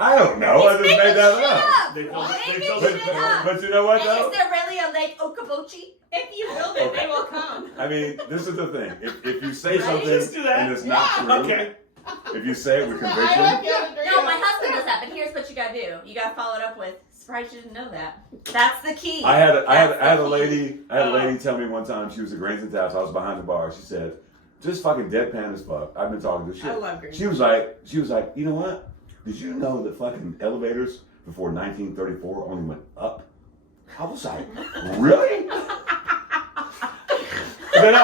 I don't know. I just made that up. They built- Well, they maybe built you it- did not. But you know what And though? is there really a Lake Okoboji? If you build it, they will come. I mean, this is the thing. If you say Right? something Just do that. and it's not true, Okay. if you say it with I conviction, like no, my husband does that, but here's what you gotta do. You gotta follow it up with, surprised you didn't know that. That's the key. I had a That's the lady Oh. tell me one time she was at Grains Taps. I was behind the bar. She said, "Just fucking deadpan as fuck. I've been talking this shit." I love green. She was like, you know what? Did you know that fucking elevators before 1934 only went up? I was like, really? Then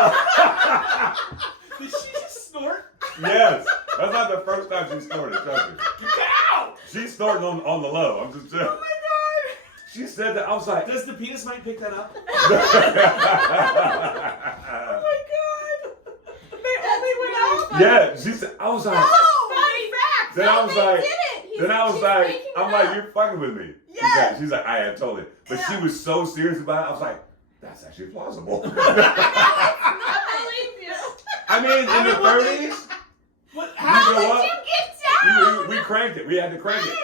Did she just snort? yes, that's not the first time she snorted. Trust me. Ow! She snorted on the low. I'm just Oh my god! She said that. I was like, Does the penis mic pick that up? Oh my god! They only went out. yeah. She said. I was like. No! Funny fact. Then I was they like. did it. Then I was She's like, making I'm it like, up. you're fucking with me. Yes. She's like, I am totally. But she Yeah. was so serious about it. I was like, that's actually plausible. I believe you. I mean, in the 30s, What? You How? know How what? did you get down? we cranked it. We had to crank it.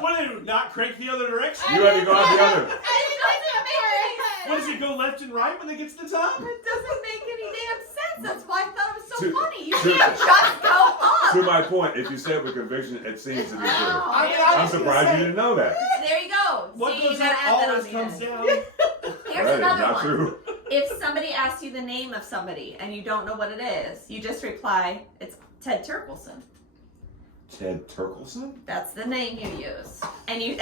What did you not crank the other direction? You had to go out the other. What does it go left and right when it gets to the top? It doesn't make any damn sense. That's why I thought it was so To- funny. You to- can't just go up. To my point, if you say it with conviction, it seems to be true. Oh, I mean, man. I I'm was gonna surprised you say, didn't know that. There you go. What See, you goes gotta up add that on always the comes end. down. Here's That is another not one. true. if somebody asks you the name of somebody and you don't know what it is, you just reply, it's Ted Turkelson. Ted Turkelson? That's the name you use. And you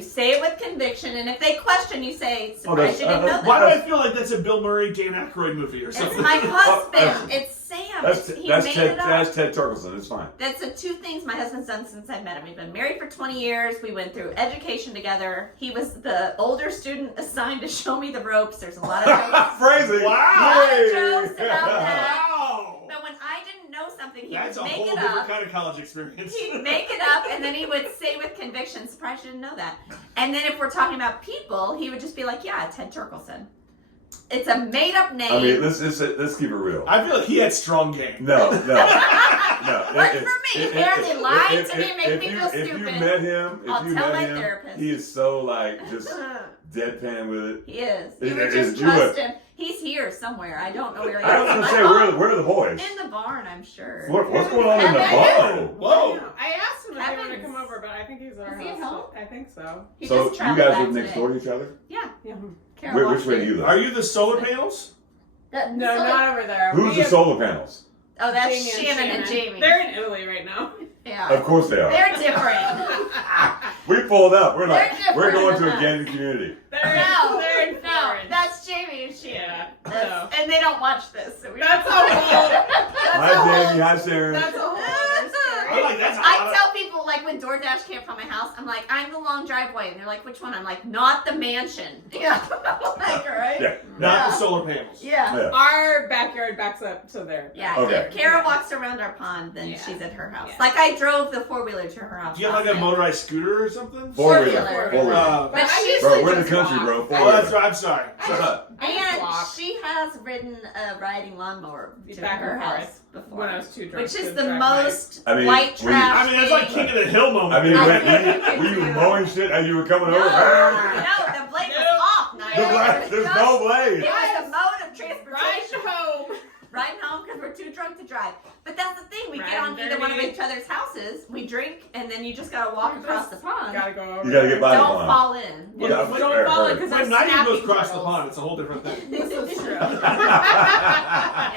say it with conviction, and if they question, you say, surprised you didn't know that. Why do I feel like that's a Bill Murray, Dan Aykroyd movie or something? It's my husband. It's Sam. He made it up. That's Ted Turkelson. It's fine. That's the two things my husband's done since I met him. We've been married for 20 years. We went through education together. He was the older student assigned to show me the ropes. There's a lot of jokes. Phrasing. A lot of jokes about that. Wow. But when I didn't know something, he That's a would make whole it different up. kind of college experience. He'd make it up, and then he would say with conviction, surprised you didn't know that. And then if we're talking about people, he would just be like, yeah, Ted Turkelson. It's a made-up name. I mean, let's keep it real. I feel like he had strong game. No. Worked for me. Apparently lied to me and made me feel If stupid. you met him, I'll tell my therapist. he is so like just deadpan with it. He is. You Is- would is- just you trust would- him. He's here somewhere. I don't know where he is. I was gonna say, where are the boys? In the barn, I'm sure. What's going on in the barn? Whoa. I asked him if he wanted to Kevin's- come over, but I think he's at our Is he at house. home? I think so. He So just you traveled guys back live next today. door to each other? Yeah. Carol Which way do you live? Are you the solar panels? No, not over there. Who's We the have solar panels? Oh, that's Jamie Shannon and Jamie. They're in Italy right now. Yeah. Of course they are. They're different. We pulled up. We're like, They're we're going different to a than gated community. They're in No, Florence. that's Jamie and Shannon. Yeah. That's- No. And they don't watch this. So we That's a don't- whole. Hi, Jamie. Hi, Sharon. That's a whole other story. I'm like, that's a I lot of- tell people, like, when DoorDash can't find my house, I'm like, I'm the long driveway. And they're like, which one? I'm like, not the mansion. Yeah. Like, all right? Yeah. Not the Yeah. solar panels. Yeah. Yeah. Our backyard backs up to there. Yeah, Okay. if Kara walks around our pond, then Yeah. she's at her house. Yeah. Like, I drove the four-wheeler to her house. Do you have like a last night. motorized scooter or something? Four-wheeler. Four-wheeler. But I she's usually Bro, we're in the just country, walk. bro. Oh, Four-wheeler. that's right. I'm sorry. Shut up. I just And walk. she has ridden a riding lawnmower to Back her and house forth before. when I was too drunk. Which is to the drive most I mean, white we- trash I mean, that's like thing. King of the Hill moment. I mean, I were you mowing shit and you were coming over? No, the blade was No. off, Nigel. There's no blade. It was a mode of Ride transportation. home. Riding home because we're too drunk to drive. But that's the thing. We get Riding on either one of dirty. each other's houses, we drink, and then you just gotta walk You across just the pond. Gotta go over. You gotta get by the Don't pond. fall in. Yeah, Yeah, We fair, don't fall fair. because When I'm Nigel goes snapping across the turtles. pond, it's a whole different thing. This is true. Yeah,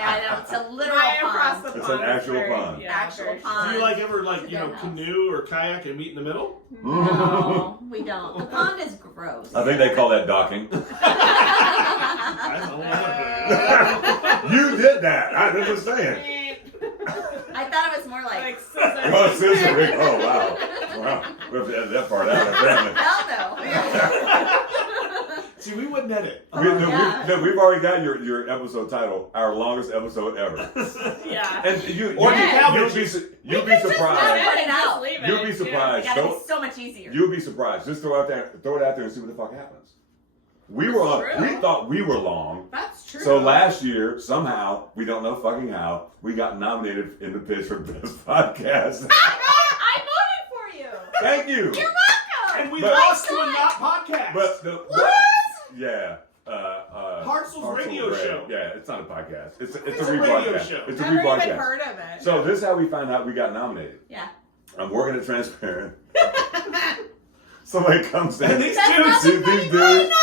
I know. It's a literal Right across pond. the It's pond. an actual very- pond. Yeah, Actual very pond. Do you like ever like It's a you know good house. canoe or kayak and meet in the middle? No, we don't. The pond is gross. I think they call that docking. I don't know. You did that. I'm just saying. I thought it was more like. Like scissors. Oh, scissoring. Oh, wow. Wow. We have to edit that part out. Apparently. Hell no. See, we wouldn't edit. We've already got your episode title, our longest episode ever. Yeah. And you, Or Yeah. you'll be Just surprised. put it out. Leave it. You'll be It surprised. gotta be so much easier. You'll be surprised. Just throw it out there and see what the fuck happens. We were on. True. We thought we were long. That's true. So last year, somehow, we don't know fucking how, we got nominated in the pitch for Best Podcast. I voted for you. Thank you. You're welcome. And we But- lost to a not podcast. But the What? yeah. Hartzell's radio Red. show. Yeah, it's not a podcast. It's a It's a radio rebroadcast. show. It's a Never even rebroadcast. heard of it. So this is how we found out we got nominated. Yeah. I'm working at Transparent. Somebody comes in. And these That's dudes, not the funny these part, dudes, no.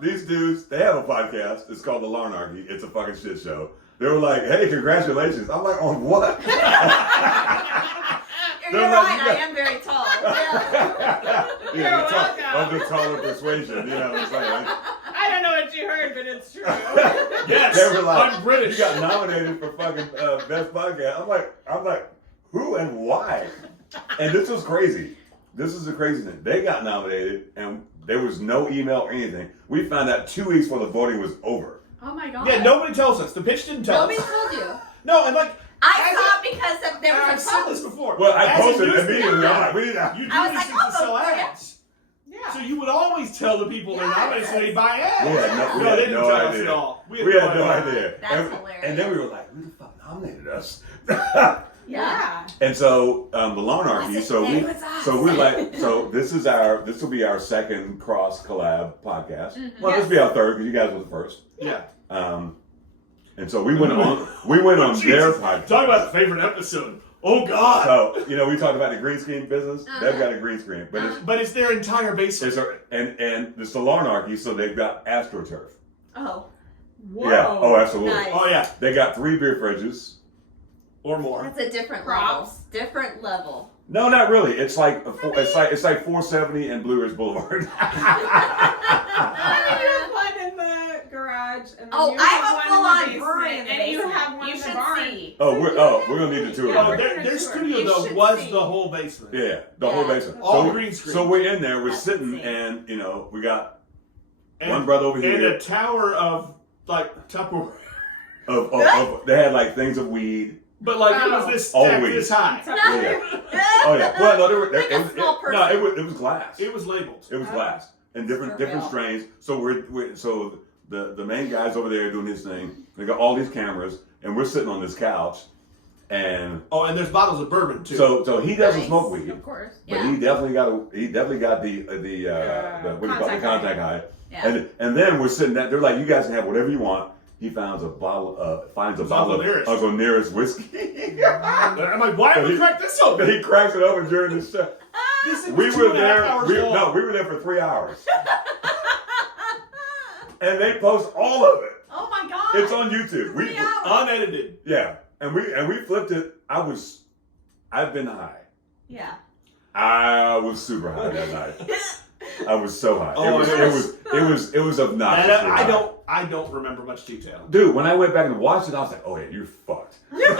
these dudes, they have a podcast. It's called The Larnarchy. It's a fucking shit show. They were like, "Hey, congratulations!" I'm like, "On what?" You're They're right. like, I am very tall. You're of the welcome. taller persuasion. You know what I'm saying? I don't know what you heard, but it's true. yes, They were like, I'm British. "You got nominated for fucking best podcast." I'm like, who and why? And this was crazy. This is the crazy thing. They got nominated, and there was no email or anything. We found out 2 weeks before the voting was over. Oh my god. Yeah, nobody tells us. The pitch didn't tell Nobody us. told you. No, and like I saw it because there I've was a said this post. before. Well, I As a posted it news- immediately. I'm like, we need that. You do I was these like, things to I'll sell vote for you. ads. Yeah. So you would always tell the people they're nominated so they buy ads. We had they no didn't tell us idea. at all. We had no idea. That's and, hilarious. and then we were like, who the fuck nominated us? Yeah. And so the Larnarchy. Was it So they? we, It was us. so we're like, so this will be our second cross collab podcast. Mm-hmm. Well, this will be our third because you guys were the first. Yeah. And so we went on their Jesus. podcast. Talk about the favorite episode. Oh God. So we talked about the green screen business. Uh-huh. They've got a green screen, but it's But it's their entire basement. and it's the Larnarchy, so they've got AstroTurf. Oh. Whoa. Yeah. Oh, absolutely. Nice. Oh yeah, They got 3 beer fridges. or more. That's a different Props. level. Different level. No, not really. It's like it's like 470 and Blue Ridge Boulevard. You have one in the garage, and then Oh, you I have a one full-on in the brewery in the basement, basement. and you have one you in the should barn. see. we're gonna need the tour. Yeah, of Oh, we're that. gonna their tour. studio You though should was see. the whole basement. Yeah, the whole basement. All So, green screen. so we're in there. We're That's sitting, insane. and you know, we got And- one brother over and here. a tower of like Tupperware, Of they had like things of weed. but like it was Oh. this All stack weed. this high. Oh yeah. Well, no, Like a small person. no, it was glass. It was labeled. It was Oh. glass and different For real. strains. So so the main guy's over there doing his thing. They got all these cameras, and we're sitting on this couch, and Oh, and there's bottles of bourbon too. so he doesn't Nice. smoke weed, Of course. but Yeah. he definitely got the what do you call it, the contact high. Yeah. And then we're sitting there. They're like, you guys can have whatever you want. He finds a bottle of Nearest. Nearest whiskey. I'm like, why did we crack this But open? he cracks it open during the show. This is We 2.5 were there. hours We long. were there for 3 hours, and they post all of it. Oh my god. It's on YouTube. 3 hours. Unedited. Yeah, and we flipped it. I've been high. Yeah. I was super high that night. I was so high. Oh, It was obnoxious. And I don't remember much detail. Dude, when I went back and watched it, I was like, oh yeah, you're fucked. We do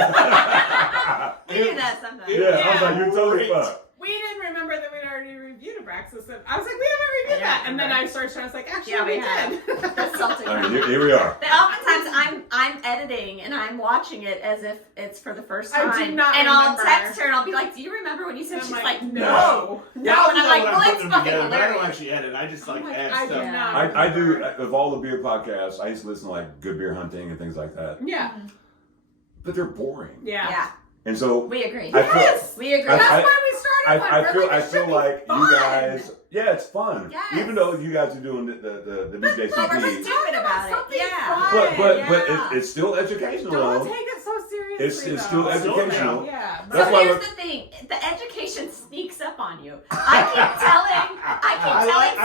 that sometimes. Yeah, I was like, you're totally Great. fucked. We didn't remember that we'd already reviewed Abraxas. And I was like, we haven't reviewed Yeah, that. And then right. I started, I was like, actually, Yeah, we we have. did. That's something. I mean, here we are. But oftentimes I'm editing and I'm watching it as if it's for the first I time. do not and I'll remember. text her and I'll be like, do you remember when you said? I'm She's like, like, no. no. Now And I I'm know like, when well, I'm it's putting them fucking together, but I don't hilarious. actually edit. I just like I'm like, add I stuff. do not. I do, remember. of all the beer podcasts, I used to listen to like Good Beer Hunting and things like that. Yeah. But they're boring. Yeah. Yeah, And so we agree. I feel- Yes. We agree. That's I- why we started one. I We're feel like, I it feel should be like fun. you guys, yeah, it's fun. Yes. Even though you guys are doing the But we're BJCP, just stupid about it. Something Yeah. fun. but Yeah. it's still educational. Don't though. take it so seriously. It's though. still educational. Yeah. So That's why here's we're- the thing: the education sneaks up on you. I keep telling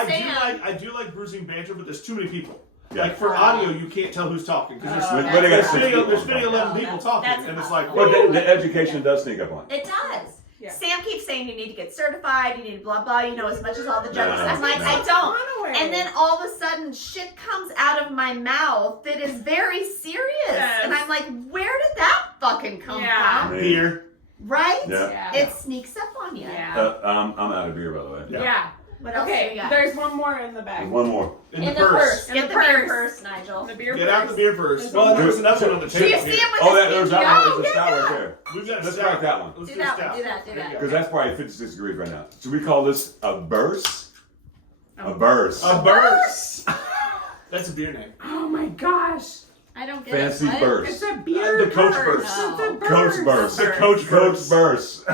Sam. I do like bruising banter, but there's too many people. Yeah. Like for audio, you can't tell who's talking because But there's, they got there's, six video, people. there's video 11 No, people that's- talking, that's and it's like, impossible. But the education does sneak up on you. It does. Yeah. Sam keeps saying you need to get certified, you need blah blah, you know, as much as all the judges. No, I'm like, no. I don't. Fun away. And then all of a sudden, shit comes out of my mouth that is very serious, Yes. and I'm like, where did that fucking come Yeah. from? beer. Right? Yeah. Yeah. It sneaks up on you. Yeah. I'm out of beer, by the way. Yeah. What else do we Okay, got? there's one more in the bag. There's one more. In, In the purse. In Get the the beer purse. purse, Nigel. The beer Get out purse. the beer purse. There's Well, one there's more. another one on the Do you table. see it with Oh, the there's sneaky- that one. Oh, There's a stout yeah. right there. We've got Let's stout. crack that one. Let's Do do that stout. one. Do that. Do There you that. go. Because that's probably 56 degrees right now. Should we call this a burst? A burst. A burst. That's a beer name. Oh my gosh. I don't get Fancy it. What? burst. It's a beer The Coach purse. burst. It's a Coach burst. The Coach Coach burst. burst.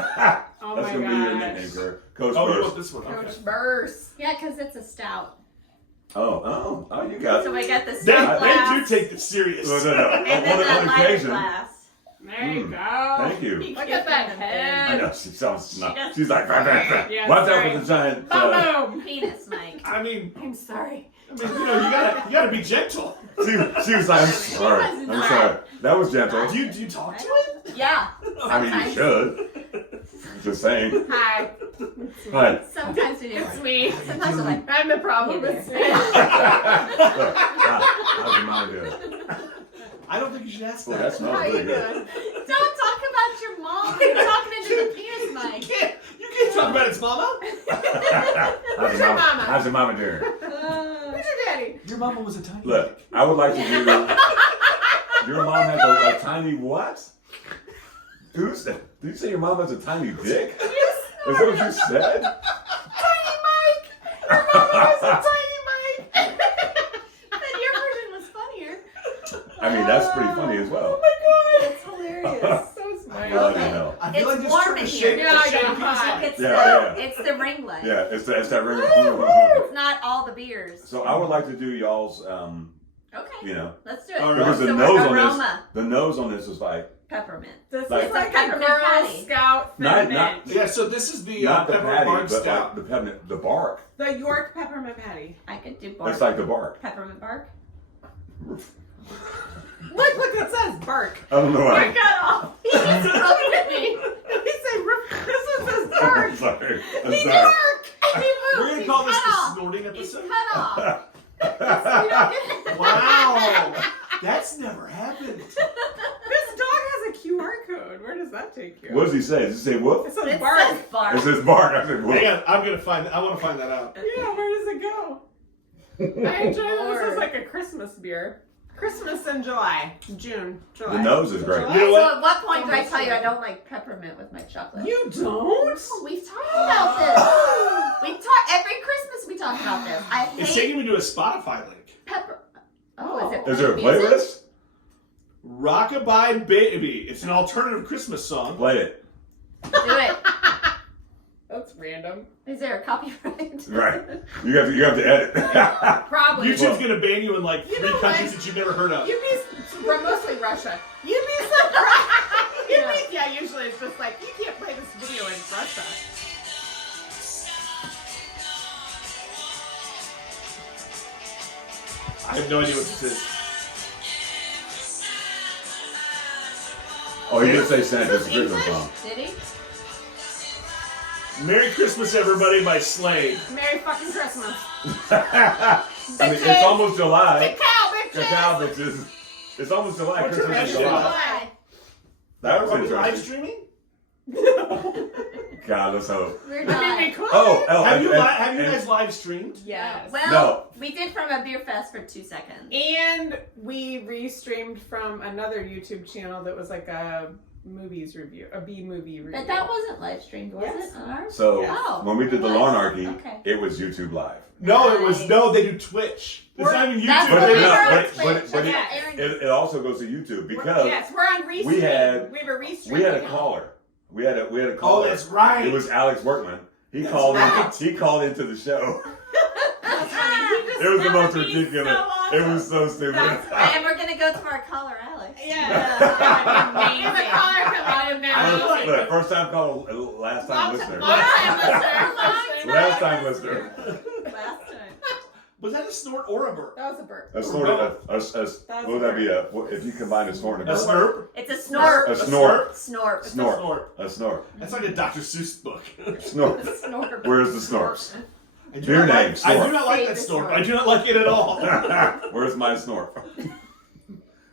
Oh That's my gonna be your gosh. nickname, sir. Coach Oh, you want burst. this one? Okay. Coach Burst. Yeah, because it's a stout. Oh, you got So it. we got the They, stout glass. they do take this serious. No. And then On the lighter occasion. glass. There you Mm. go. Thank you. Look at that I head. know she sounds She snot. does. She's like, Yeah, watch out sorry. for the giant. Boom. Penis, Mike. I mean, I'm sorry. you gotta be gentle. She was like, I'm sorry. was I'm not. sorry. That was gentle. Do you talk to it? Yeah. I mean, you Sometimes. should. Just saying. Hi. Hi. Sometimes we do. It's me. Sometimes I'm like, I'm the problem. Hey It's there. me. How's your mama doing? I don't think you should ask Well, that. that smells How really you good. doing? don't talk about your mom. You're talking into the penis, Mike. You can't talk about its mama. Where's your mama? How's your mama doing? Where's your daddy? Your mama was a tiny. Look, I would like to do. Your mom has a tiny what? Who's that? Did you say your mom has a tiny dick? Is that what you said? Tiny Mike. Your mama was a tiny Mike. Then your version was funnier. I mean, that's pretty funny as well. It's hilarious. So smart. Bloody hell. I feel It's like warm trying to in shake here. Yeah, the shape yeah, of penis hot. like- It's Yeah. it's the ring light. Yeah, it's that ring. It's not all the beers. So I would like to do y'all's, Okay. you know, Let's do it. All right. because the So nose on aroma. this, the nose on this is like Peppermint. This Like- is like It's a a peppermint Girl patty. Scout Not- peppermint. Yeah, so this is the not the peppermint patty, barn but stout. like the peppermint, the bark. The York peppermint patty. I could do bark. It's like the bark. Peppermint bark. Look, it says bark. I don't know You're why. cut off. He just looked at me. He said, this one says I'm bark. sorry. I'm He sorry. bark. He moves. We're gonna He's call this cut the off. snorting He's episode. cut off. We don't get it. Wow, that's never happened. This dog has a QR code. Where does that take you? What does he say? Does he say whoop? It says It bark. says bark. It says bark. I said whoop. Hang on, I'm gonna find. I want to find that out. Yeah, where does it go? I enjoy this. This is Lord. like a Christmas beer. Christmas in July. June. July. The nose is great. July? You know So what? at what point do I Almost tell you sure. I don't like peppermint with my chocolate? You don't? No, we've talked about this. We talk every Christmas. We talk about this. I It's hate taking me to a Spotify link. pepper. Oh, is it? Is there a music? playlist? Rockabye Baby. It's an alternative Christmas song. Play it. Do it. That's random. Is there a copyright? Right. You have to edit. Probably. YouTube's gonna ban you in like You 3 know countries what? that you've never heard of. You'd be from mostly Russia. You'd be surprised. Yeah, usually it's just like you can't play this video in Russia. I have no idea what this is. Oh, he did say Santa. It's a Christmas song. Did he? Merry Christmas, everybody by Slade. Merry fucking Christmas. I mean, it's almost July. Cow, bitches. Cacao bitches. It's almost July. What's Christmas your is mission? July. That was Are we live interesting. streaming? God, let's hope. We're I mean, not. they could. Oh, Have you and- guys live streamed? Yes. Well, No. we did from a beer fest for 2 seconds. And we restreamed from another YouTube channel that was like a movies review, a B movie review. But that wasn't live streamed, was Yes. it? On ours? So Yeah. Oh, when we did the it was. Lawnarchy, Okay. it was YouTube Live. No, it was Nice. no. They do Twitch. It's not even That's YouTube. But the no, we were on but- Twitch. but it- Aaron- It also goes to YouTube because yes, we're on restream. we had- we were restreaming. we had a caller. We had a Oh, caller. that's right. It was Alex Workman. He That's called right. in. He called into the show. That's funny. He just- It was the that most would be ridiculous. so awesome. It was so stupid. That's And we're going to go to our caller, Alex. Yeah. Amazing. If a caller come out of there. Look, first time caller, last time listener. Long time listener. Last time listener. Last time. Was that a snort or a burp? That was a burp. A snort, what would that be? If you combine a snort and a A burp? snurp? It's a snort. A snort. Snort. Snort. Snort. A snort. That's like a Dr. Seuss book. Snort. Snort. Where's the snorps? I do Beer not name, like, I snort. do not like Say that the snort. snort. I do not like it at all. Where's my snort?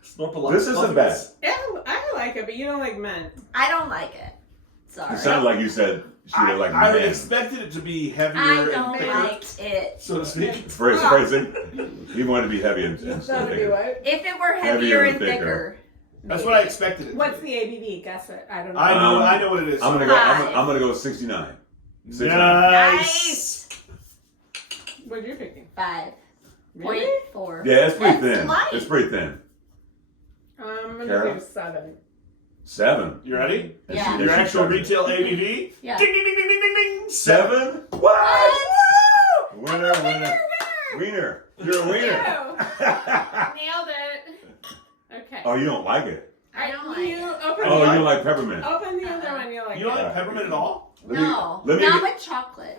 Snorp This isn't bad. Yeah, I like it, but you don't like men. I don't like it. Sorry. It sounded like you said she I, did like I men. expected it to be heavier I and don't thicker, like it. so to speak. Phrasing. He wanted to be heavy and That'd be what? If it were Heavier heavier and and thicker. thicker. That's what I expected it to What's be. the ABV? Guess it. I don't know. I know what it is. I'm gonna go. I'm gonna go 69. 69. Nice. What are you picking? 5.4. Yeah, it's pretty That's thin. light. It's pretty thin. I'm gonna Kara? do 7. 7. You ready? Yeah. Your actual retail ABV? Yeah. Ding, ding, ding, ding, ding, ding. 7? What? What? Winner, winner. Wiener. You're a wiener. Nailed it. Okay. Oh, you don't like it? I don't like you it. Open Oh, the you don't like peppermint? Open the other one. You like You don't it. like peppermint at all? No, let me not get- with chocolate.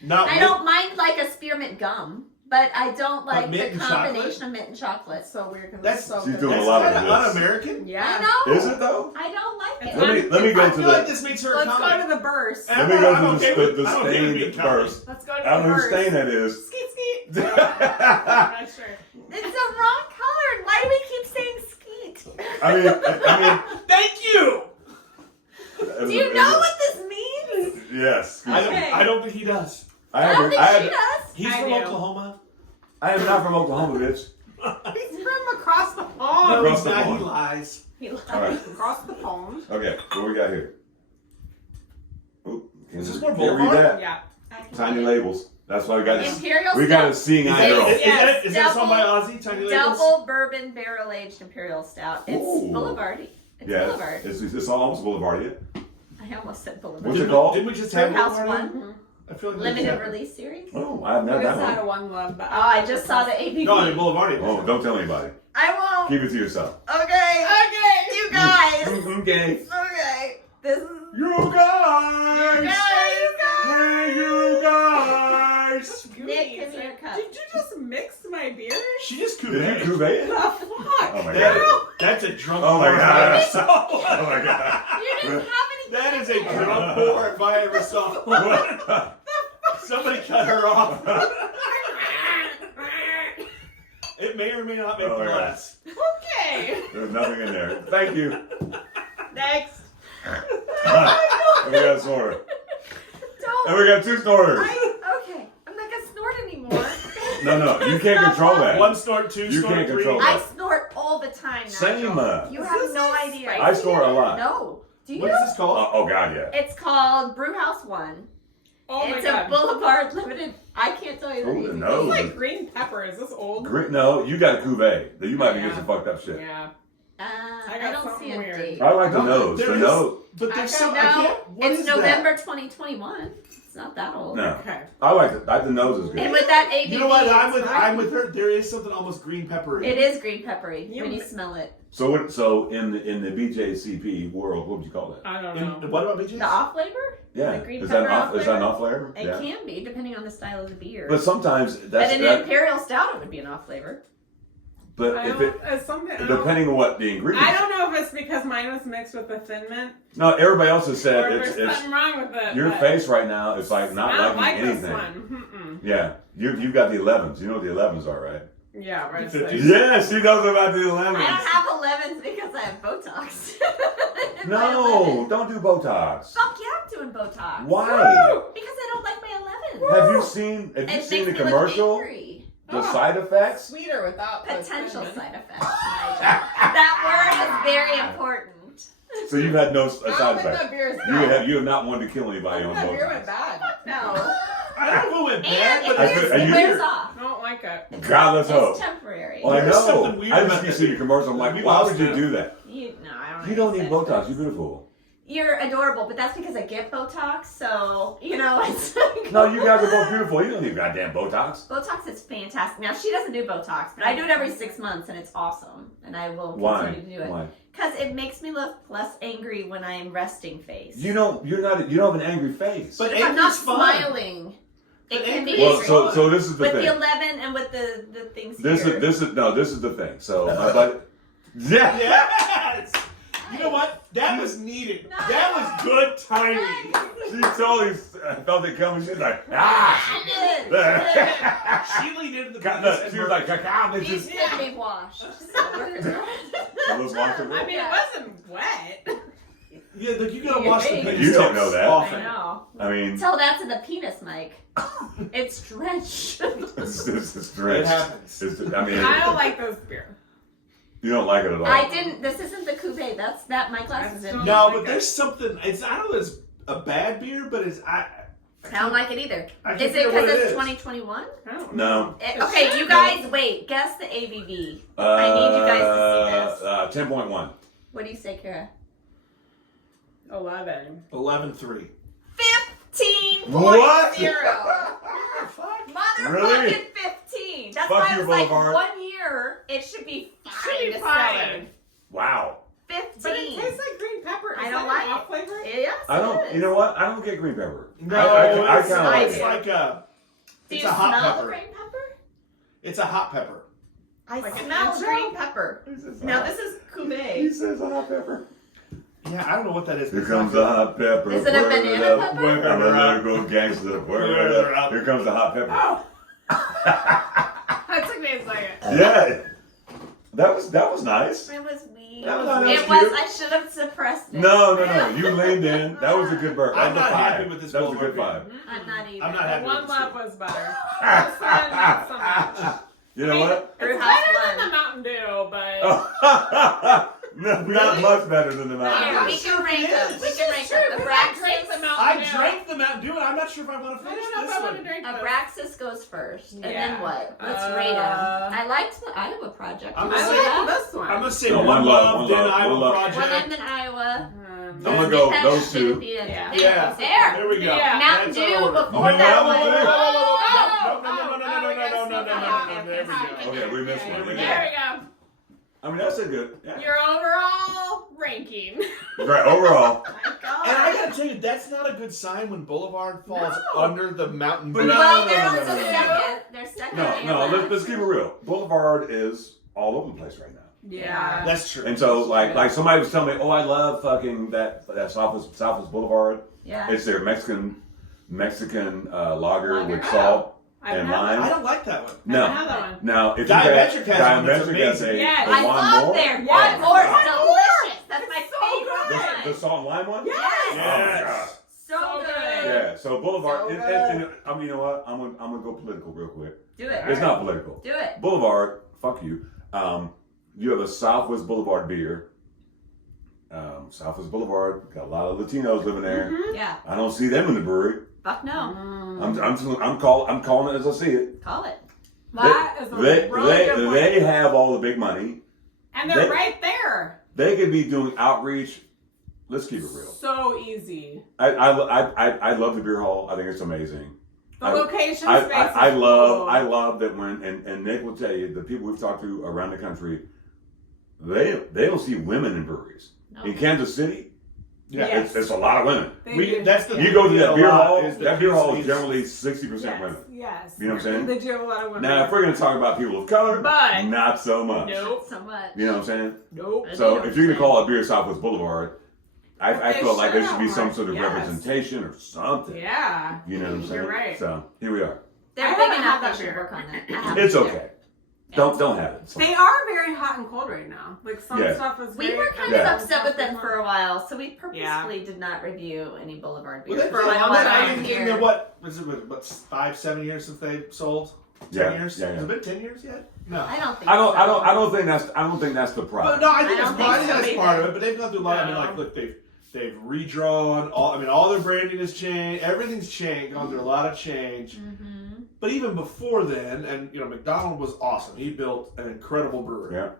No. I don't mind like a spearmint gum, but I don't like mint the and combination chocolate? of mint and chocolate. That's so weird because That's- it's so she's good. doing a That's lot of kind of this. un-American. Yeah. I know. Is it though? I don't like It's it. Let me go I to feel like the. this makes her a Let's go comic. to the burst. Let me go I'm to okay the with- I'm okay with being stained comic. first. Let's go to I don't the know whose burst. stain that is. Skeet skeet. I'm not sure. It's the wrong color. Why do we keep saying skeet? I mean, Thank you. Do you know what this means? Yes. Okay. I don't think he does. I don't think she does. He's I from do. Oklahoma. I am not from Oklahoma, bitch. He's from across the No, pond. Across he's the not. pond. He lies. He lives All right. across the pond. Okay, what we got here? Oop, Is this more can't read Boulevard? that. Yeah. Tiny labels. That's why we got this. Imperial We got a Stout. seeing eye Is, girl. is, Yes, is that a song by Ozzy? Tiny Labels? Double bourbon barrel aged Imperial Stout. It's Ooh. Boulevardy. It's Yeah, Boulevard. it's almost Boulevard yet. I almost said Boulevard. What's it Didn't- called? Didn't we just have Brewhouse Boulevard? One I feel like we limited just had- release series. Oh, I've I never just that had a one. One Love. But Oh, I just saw the ABV. No, I mean Boulevard. Oh, don't tell anybody. I won't. Keep it to yourself. Okay. Okay. You guys. Okay. Okay. This is. You guys. Hey, you guys. Nick, give me your cup. Did you just mix my beer? She just Did you cuvee. cuvee it? The fuck? Oh my god. That's a drunk Oh my pour if God. I ever saw Oh one. my god. You didn't have any. That is a drunk pour if I ever saw one. Somebody cut her off. It may or may not make Oh my God. less. Okay. There's nothing in there. Thank you. Next. And we got a snorter. Don't. And we got 2 snorters. Okay, I'm not gonna snort anymore. No, you can't control that. One snort, 2 You snort, can't 3. control I that. snort all the time. Nigel. Same. You have no idea. I snort a lot. No. Do you? What is this called? Oh god, yeah. It's called Brewhouse One. Oh my It's god. a Boulevard Limited. I can't tell you the Oh, name. no. It's like green pepper. Is this old? No, you got a cuvee. You might be Yeah. getting some fucked up shit. Yeah. I got don't something see a weird. date. I like the No, nose. there The is- nose. But there's some. No, I can't. What it's is November 2021. It's not that old. No. Okay. I like it. The nose is And good. with that ABV, That? You know what? I'm it's fine. with her. There is something almost green peppery. It is green peppery You when you m- smell it. So in the BJCP world, what would you call that? I don't In, know. what about BJ's? The off flavor? Yeah. The green Is that pepper off is that an off flavor? It Yeah. can be, depending on the style of the beer. But sometimes But that's in an that. Imperial Stout, it would be an off flavor. But I if don't, it it's something, I don't- depending on what the ingredients. I don't know if it's because mine was mixed with the Thin Mint No, everybody else has or said if it's there's something wrong with it. your but face right now is like not I don't liking like anything. this one. Yeah, you've got the 11s. You know what the 11s are, right? Yeah, right. The so- 50s. Yeah, she knows about the I 11s. don't have 11s because I have Botox. in my No, 11. don't do Botox. Fuck yeah, I'm doing Botox. Why? Because I don't like my 11. Have you seen It the makes me look commercial? angry. The side effects? Sweeter without the Potential Thin Mint. side effects. Nigel. That word is very important. So you've had no I side don't think effects. that beer is You bad. have not wanted to kill I anybody think on that beer went Botox. bad. No. I don't know if it went bad, And but I it, said- wears, are you- it wears off. I don't like it. God, let's hope. It's temporary. Well, I There's know. something weird I just about keep that. seeing your commercial. I'm like, We why lost would you it. do that? I You don't need say Botox. this. You're beautiful. You're adorable, but that's because I get Botox, so, it's like... No, you guys are both beautiful. You don't need goddamn Botox. Botox is fantastic. Now, she doesn't do Botox, but I do it every 6 months, and it's awesome. And I will Why? continue to do it. Why? Because it makes me look less angry when I'm resting face. You don't have an angry face. But if I'm not angry's fun. smiling, it But can be angry is angry. Well, so this is the With thing. the 11 and with the things This here. is the thing. So my buddy, yeah. Yes. You know what? That was needed. No. That was good timing. She totally felt it coming. She's like, ah. She leaned into the She was like, ca-CAO, These bitches. can be washed. Those washed I mean, it wasn't wet. Yeah, you gotta wash the You penis don't know tips that. often. I know. I mean, Tell that to the penis, Mike. It's drenched. it's It drenched. happens. I mean, I don't like those beer. you don't like it at all. I didn't. This isn't the cuvee. My glass is in. No, but there's something. It's I don't know. It's a bad beer, but it's I don't like it either. I Is can't it figure because what it it's is. 2021? I don't No. know. Okay, you guys, wait. Guess the ABV. I need you guys to see this. 10.1. What do you say, Kara? 11. 11-3. 15.0. What? Motherfucking Really? 15. That's Fuck why I you, was like, Boulevard. 1 year, it should be fine Should be to fine. sell it. Wow. 15. But it tastes like green pepper. Is I don't that like an off flavor? Yes, I don't. it is. You know what? I don't get green pepper. No, I it's, kind of like it's it. like a. Do It's you a hot smell pepper. green pepper? It's a hot pepper. I Like an smell intro? green pepper. Now this is He cuvee. says a hot pepper. Yeah, I don't know what that is. Here comes the hot pepper. Is it a Word banana up. pepper? Word up. I'm a little gangster. Word up. Here comes the hot pepper. Oh. That took me a second. Yeah. That was nice. It was weird. That was It cute. was. I should have suppressed it. No. You leaned in. That was a good burp. I'm That was a not happy five. with this That was a good Boulevard five. I'm not even. I'm not happy. One with Love this was better. This one, not so much. You know what? It's Brewhouse better than One. the Mountain Dew, but No, Really? not much better than the Mountain Here, Dew. we can rank them. We This can is rank true, them. 'cause I drank the Abraxas. Mountain I Dew. drank the Mountain Dew, and I'm not sure if I want to I finish don't know this if I want to one. drink this. Abraxas goes first, and Yeah. then what? Let's rate them. I liked the Iowa project. I'm You gonna I say like like that? this one. I'm gonna say No, One One Love, Love, One then Love, Iowa One Love. One Project. and then Iowa. I'm gonna go Get that those shit two. at the end. Yeah. Yeah. There. There we go. Yeah. Mountain That's our Dew order. before Oh, that no, one. no, No. There we go. Okay, we missed one. There we go. I mean, that's a good. Yeah. Your overall ranking. Right, overall. My God. And I gotta tell you, that's not a good sign when Boulevard falls No. under the Mountain Dew. But no, Well, no, they're no, no, also no, no. second. They're second. No, and last. let's keep it real. Boulevard is all over the place right now. Yeah. That's true. And so, like somebody was telling me, oh, I love fucking that Southwest Boulevard. Yeah. It's their Mexican lager with Oh. salt I and haven't had lime. I don't like that one. I don't have that one. Now, if Diametric you has one that's Diametric has amazing. Yes. a I one love more. their Yes. one more. It's One delicious. That's my It's so favorite good. one. The salt and lime one. Yes. Oh my God. Yes. So So good. good. Yeah. So Boulevard. So and I mean, you know what? I'm gonna go political real quick. Do it. It's not political. Do it. Boulevard. Fuck you. You have a Southwest Boulevard beer. Southwest Boulevard got a lot of Latinos living there. Mhm. Yeah. I don't see them in the brewery. Fuck no. I'm calling it as I see it. Call it. That is a They really good point. they have all the big money. And they're they- right there. They could be doing outreach. Let's keep it real. So easy. I love the beer hall. I think it's amazing. The I- location space I is love cool. I love that when and Nick will tell you the people we've talked to around the country, they don't see women in breweries. No. In Kansas City, Yes. it's a lot of women. They do. That's the You go to that beer hall. is the That beer hall is piece- generally 60% Yes, women. yes. You know what I'm saying? They do have a lot of women. Now, if we're going to talk about people of color, But- not so much. Nope. So much. You know what I'm saying? Nope. So if you're going to call a beer Southwest Boulevard, I They feel like there should should be some have sort of one, yes. representation or something. Yeah. You know what I'm saying? You're right. So here we are. They're I big haven't enough. had that They should beer. work on that. I haven't It's either. okay. Don't have it. It's fine. They are very hot and cold right now. Like some Yeah. stuff is We very were kind Yeah. of upset with them for a while, so we purposefully did not review any Boulevard beer Well, they for like on one that. time In here. the what? Was it what 5-7 years since they sold? 10 years? Yeah, Has yeah. it been 10 years yet? No. I don't think I don't so. think that's the problem. But no, I think I that's don't part, think that's so part of either. it. But they've gone through a lot. I mean, No. like, look, they've redrawn all. I mean, all their branding has changed. Everything's changed. Gone through a lot of change. Mm-hmm. But even before then, and you know, McDonald was awesome. He built an incredible brewery. Yeah.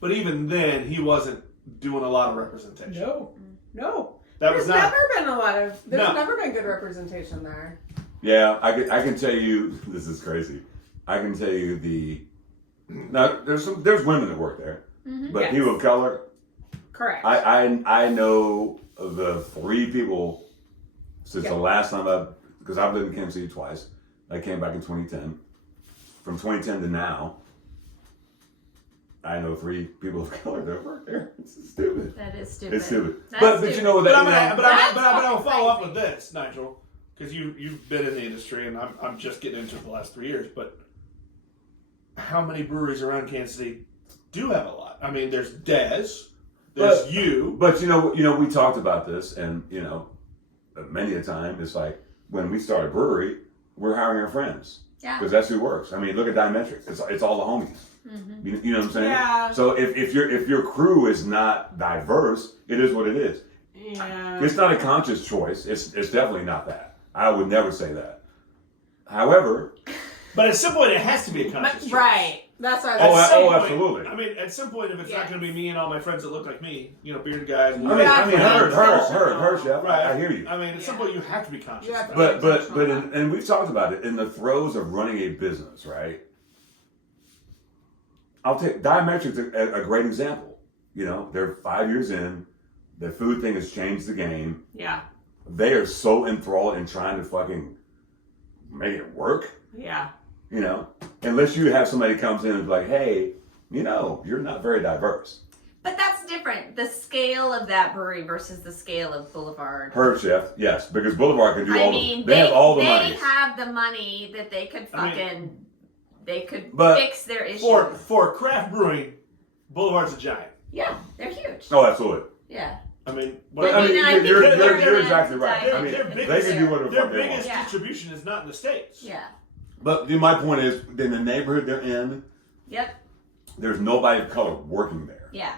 But even then, he wasn't doing a lot of representation. No. No. That There's was not. never been a lot of. There's No. never been good representation there. Yeah, I can tell you this is crazy. I can tell you now there's women that work there, Mm-hmm. but Yes. people of color. Correct. I know the 3 people since Yeah. the last time because I've lived in Kansas City twice. I came back in 2010. From 2010 to now, I know 3 people of color that work there. It's stupid. That is stupid. It's stupid. That's But stupid. you know what But that. I'll follow up crazy. with this, Nigel, because you've been in the industry, and I'm just getting into it the last 3 years. But how many breweries around Kansas City do have a lot? I mean, there's Des, there's But- you. But you know, we talked about this, and you know, many a time it's like when we start a brewery, we're hiring our friends Yeah. because that's who works. I mean, look at Diametric; it's all the homies. Mm-hmm. You know what I'm saying? Yeah. So if your crew is not diverse, it is what it is. Yeah. It's not a conscious choice. It's definitely not that. I would never say that. However, But at some point, it has to be a conscious choice. Right. That's what At I was some oh, point- absolutely. I mean, at some point, if it's not Yes. going to be me and all my friends that look like me, you know, bearded guys. I mean, her, Chef. Right. I hear you. I mean, at some Yeah. point, you have to be conscious. You have about to it. But and we've talked about it in the throes of running a business, right? I'll take Diametric's a great example. You know, they're 5 years in. The food thing has changed the game. Yeah. They are so enthralled in trying to fucking make it work. Yeah. You know, unless you have somebody comes in and be like, hey, you know, you're not very diverse. But that's different. The scale of that brewery versus the scale of Boulevard. Her Chef, yes, because Boulevard can do I all mean, the. They have all the they money. have the money that they could I mean- fucking. They could But fix their issues. For craft brewing, Boulevard's a giant. Yeah, they're huge. Oh, absolutely. Yeah. I mean, But I mean, I think you're they're exactly gonna right. dive I mean, their they biggest- can do whatever the Their fuck they want. biggest Yeah. distribution is not in the States. Yeah. But my point is, in the neighborhood they're in, Yep. there's nobody of color working there. Yeah.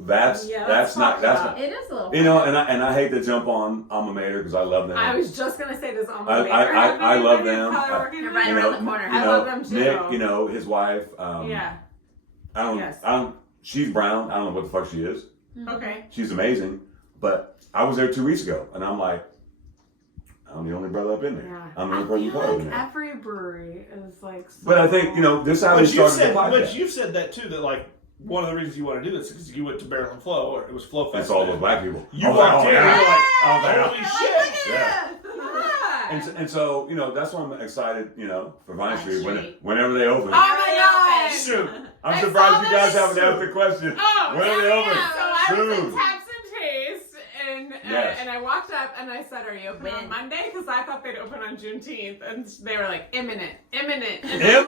That's let's not talk about It is a little. you know, and I hate to jump on Alma Mater because I love them. I was just gonna say this almost. I love them. You're right you around know, the corner. I love them too. Nick, you know, his wife. Yeah. Yes. I don't. She's brown. I don't know what the fuck she is. Okay. She's amazing. But I was there 2 weeks ago, and I'm like, I'm the only brother up in there. Yeah. I'm the I only person feel up in like there. every brewery is like. So But I think you know this is how they But you started the podcast. but you've said that too. That like one of the reasons you want to do this is because you went to Barrel and Flow, or it was Flow Fest. It's all those black people. You I was like, walked in, yeah. and you're like, Oh, man. holy shit! Yeah. Yeah. And so, you know, that's why I'm excited, you know, for Vine Vine Street Street. whenever they open. Oh my gosh! Shoot. I'm I surprised saw you guys this. haven't asked the question. Oh, When are they open? So I was in Soon. Taps and Taste, and Yes. and I walked up and I said, "Are you open on When? Monday?" Because I thought they'd open on Juneteenth, and they were like, "Imminent."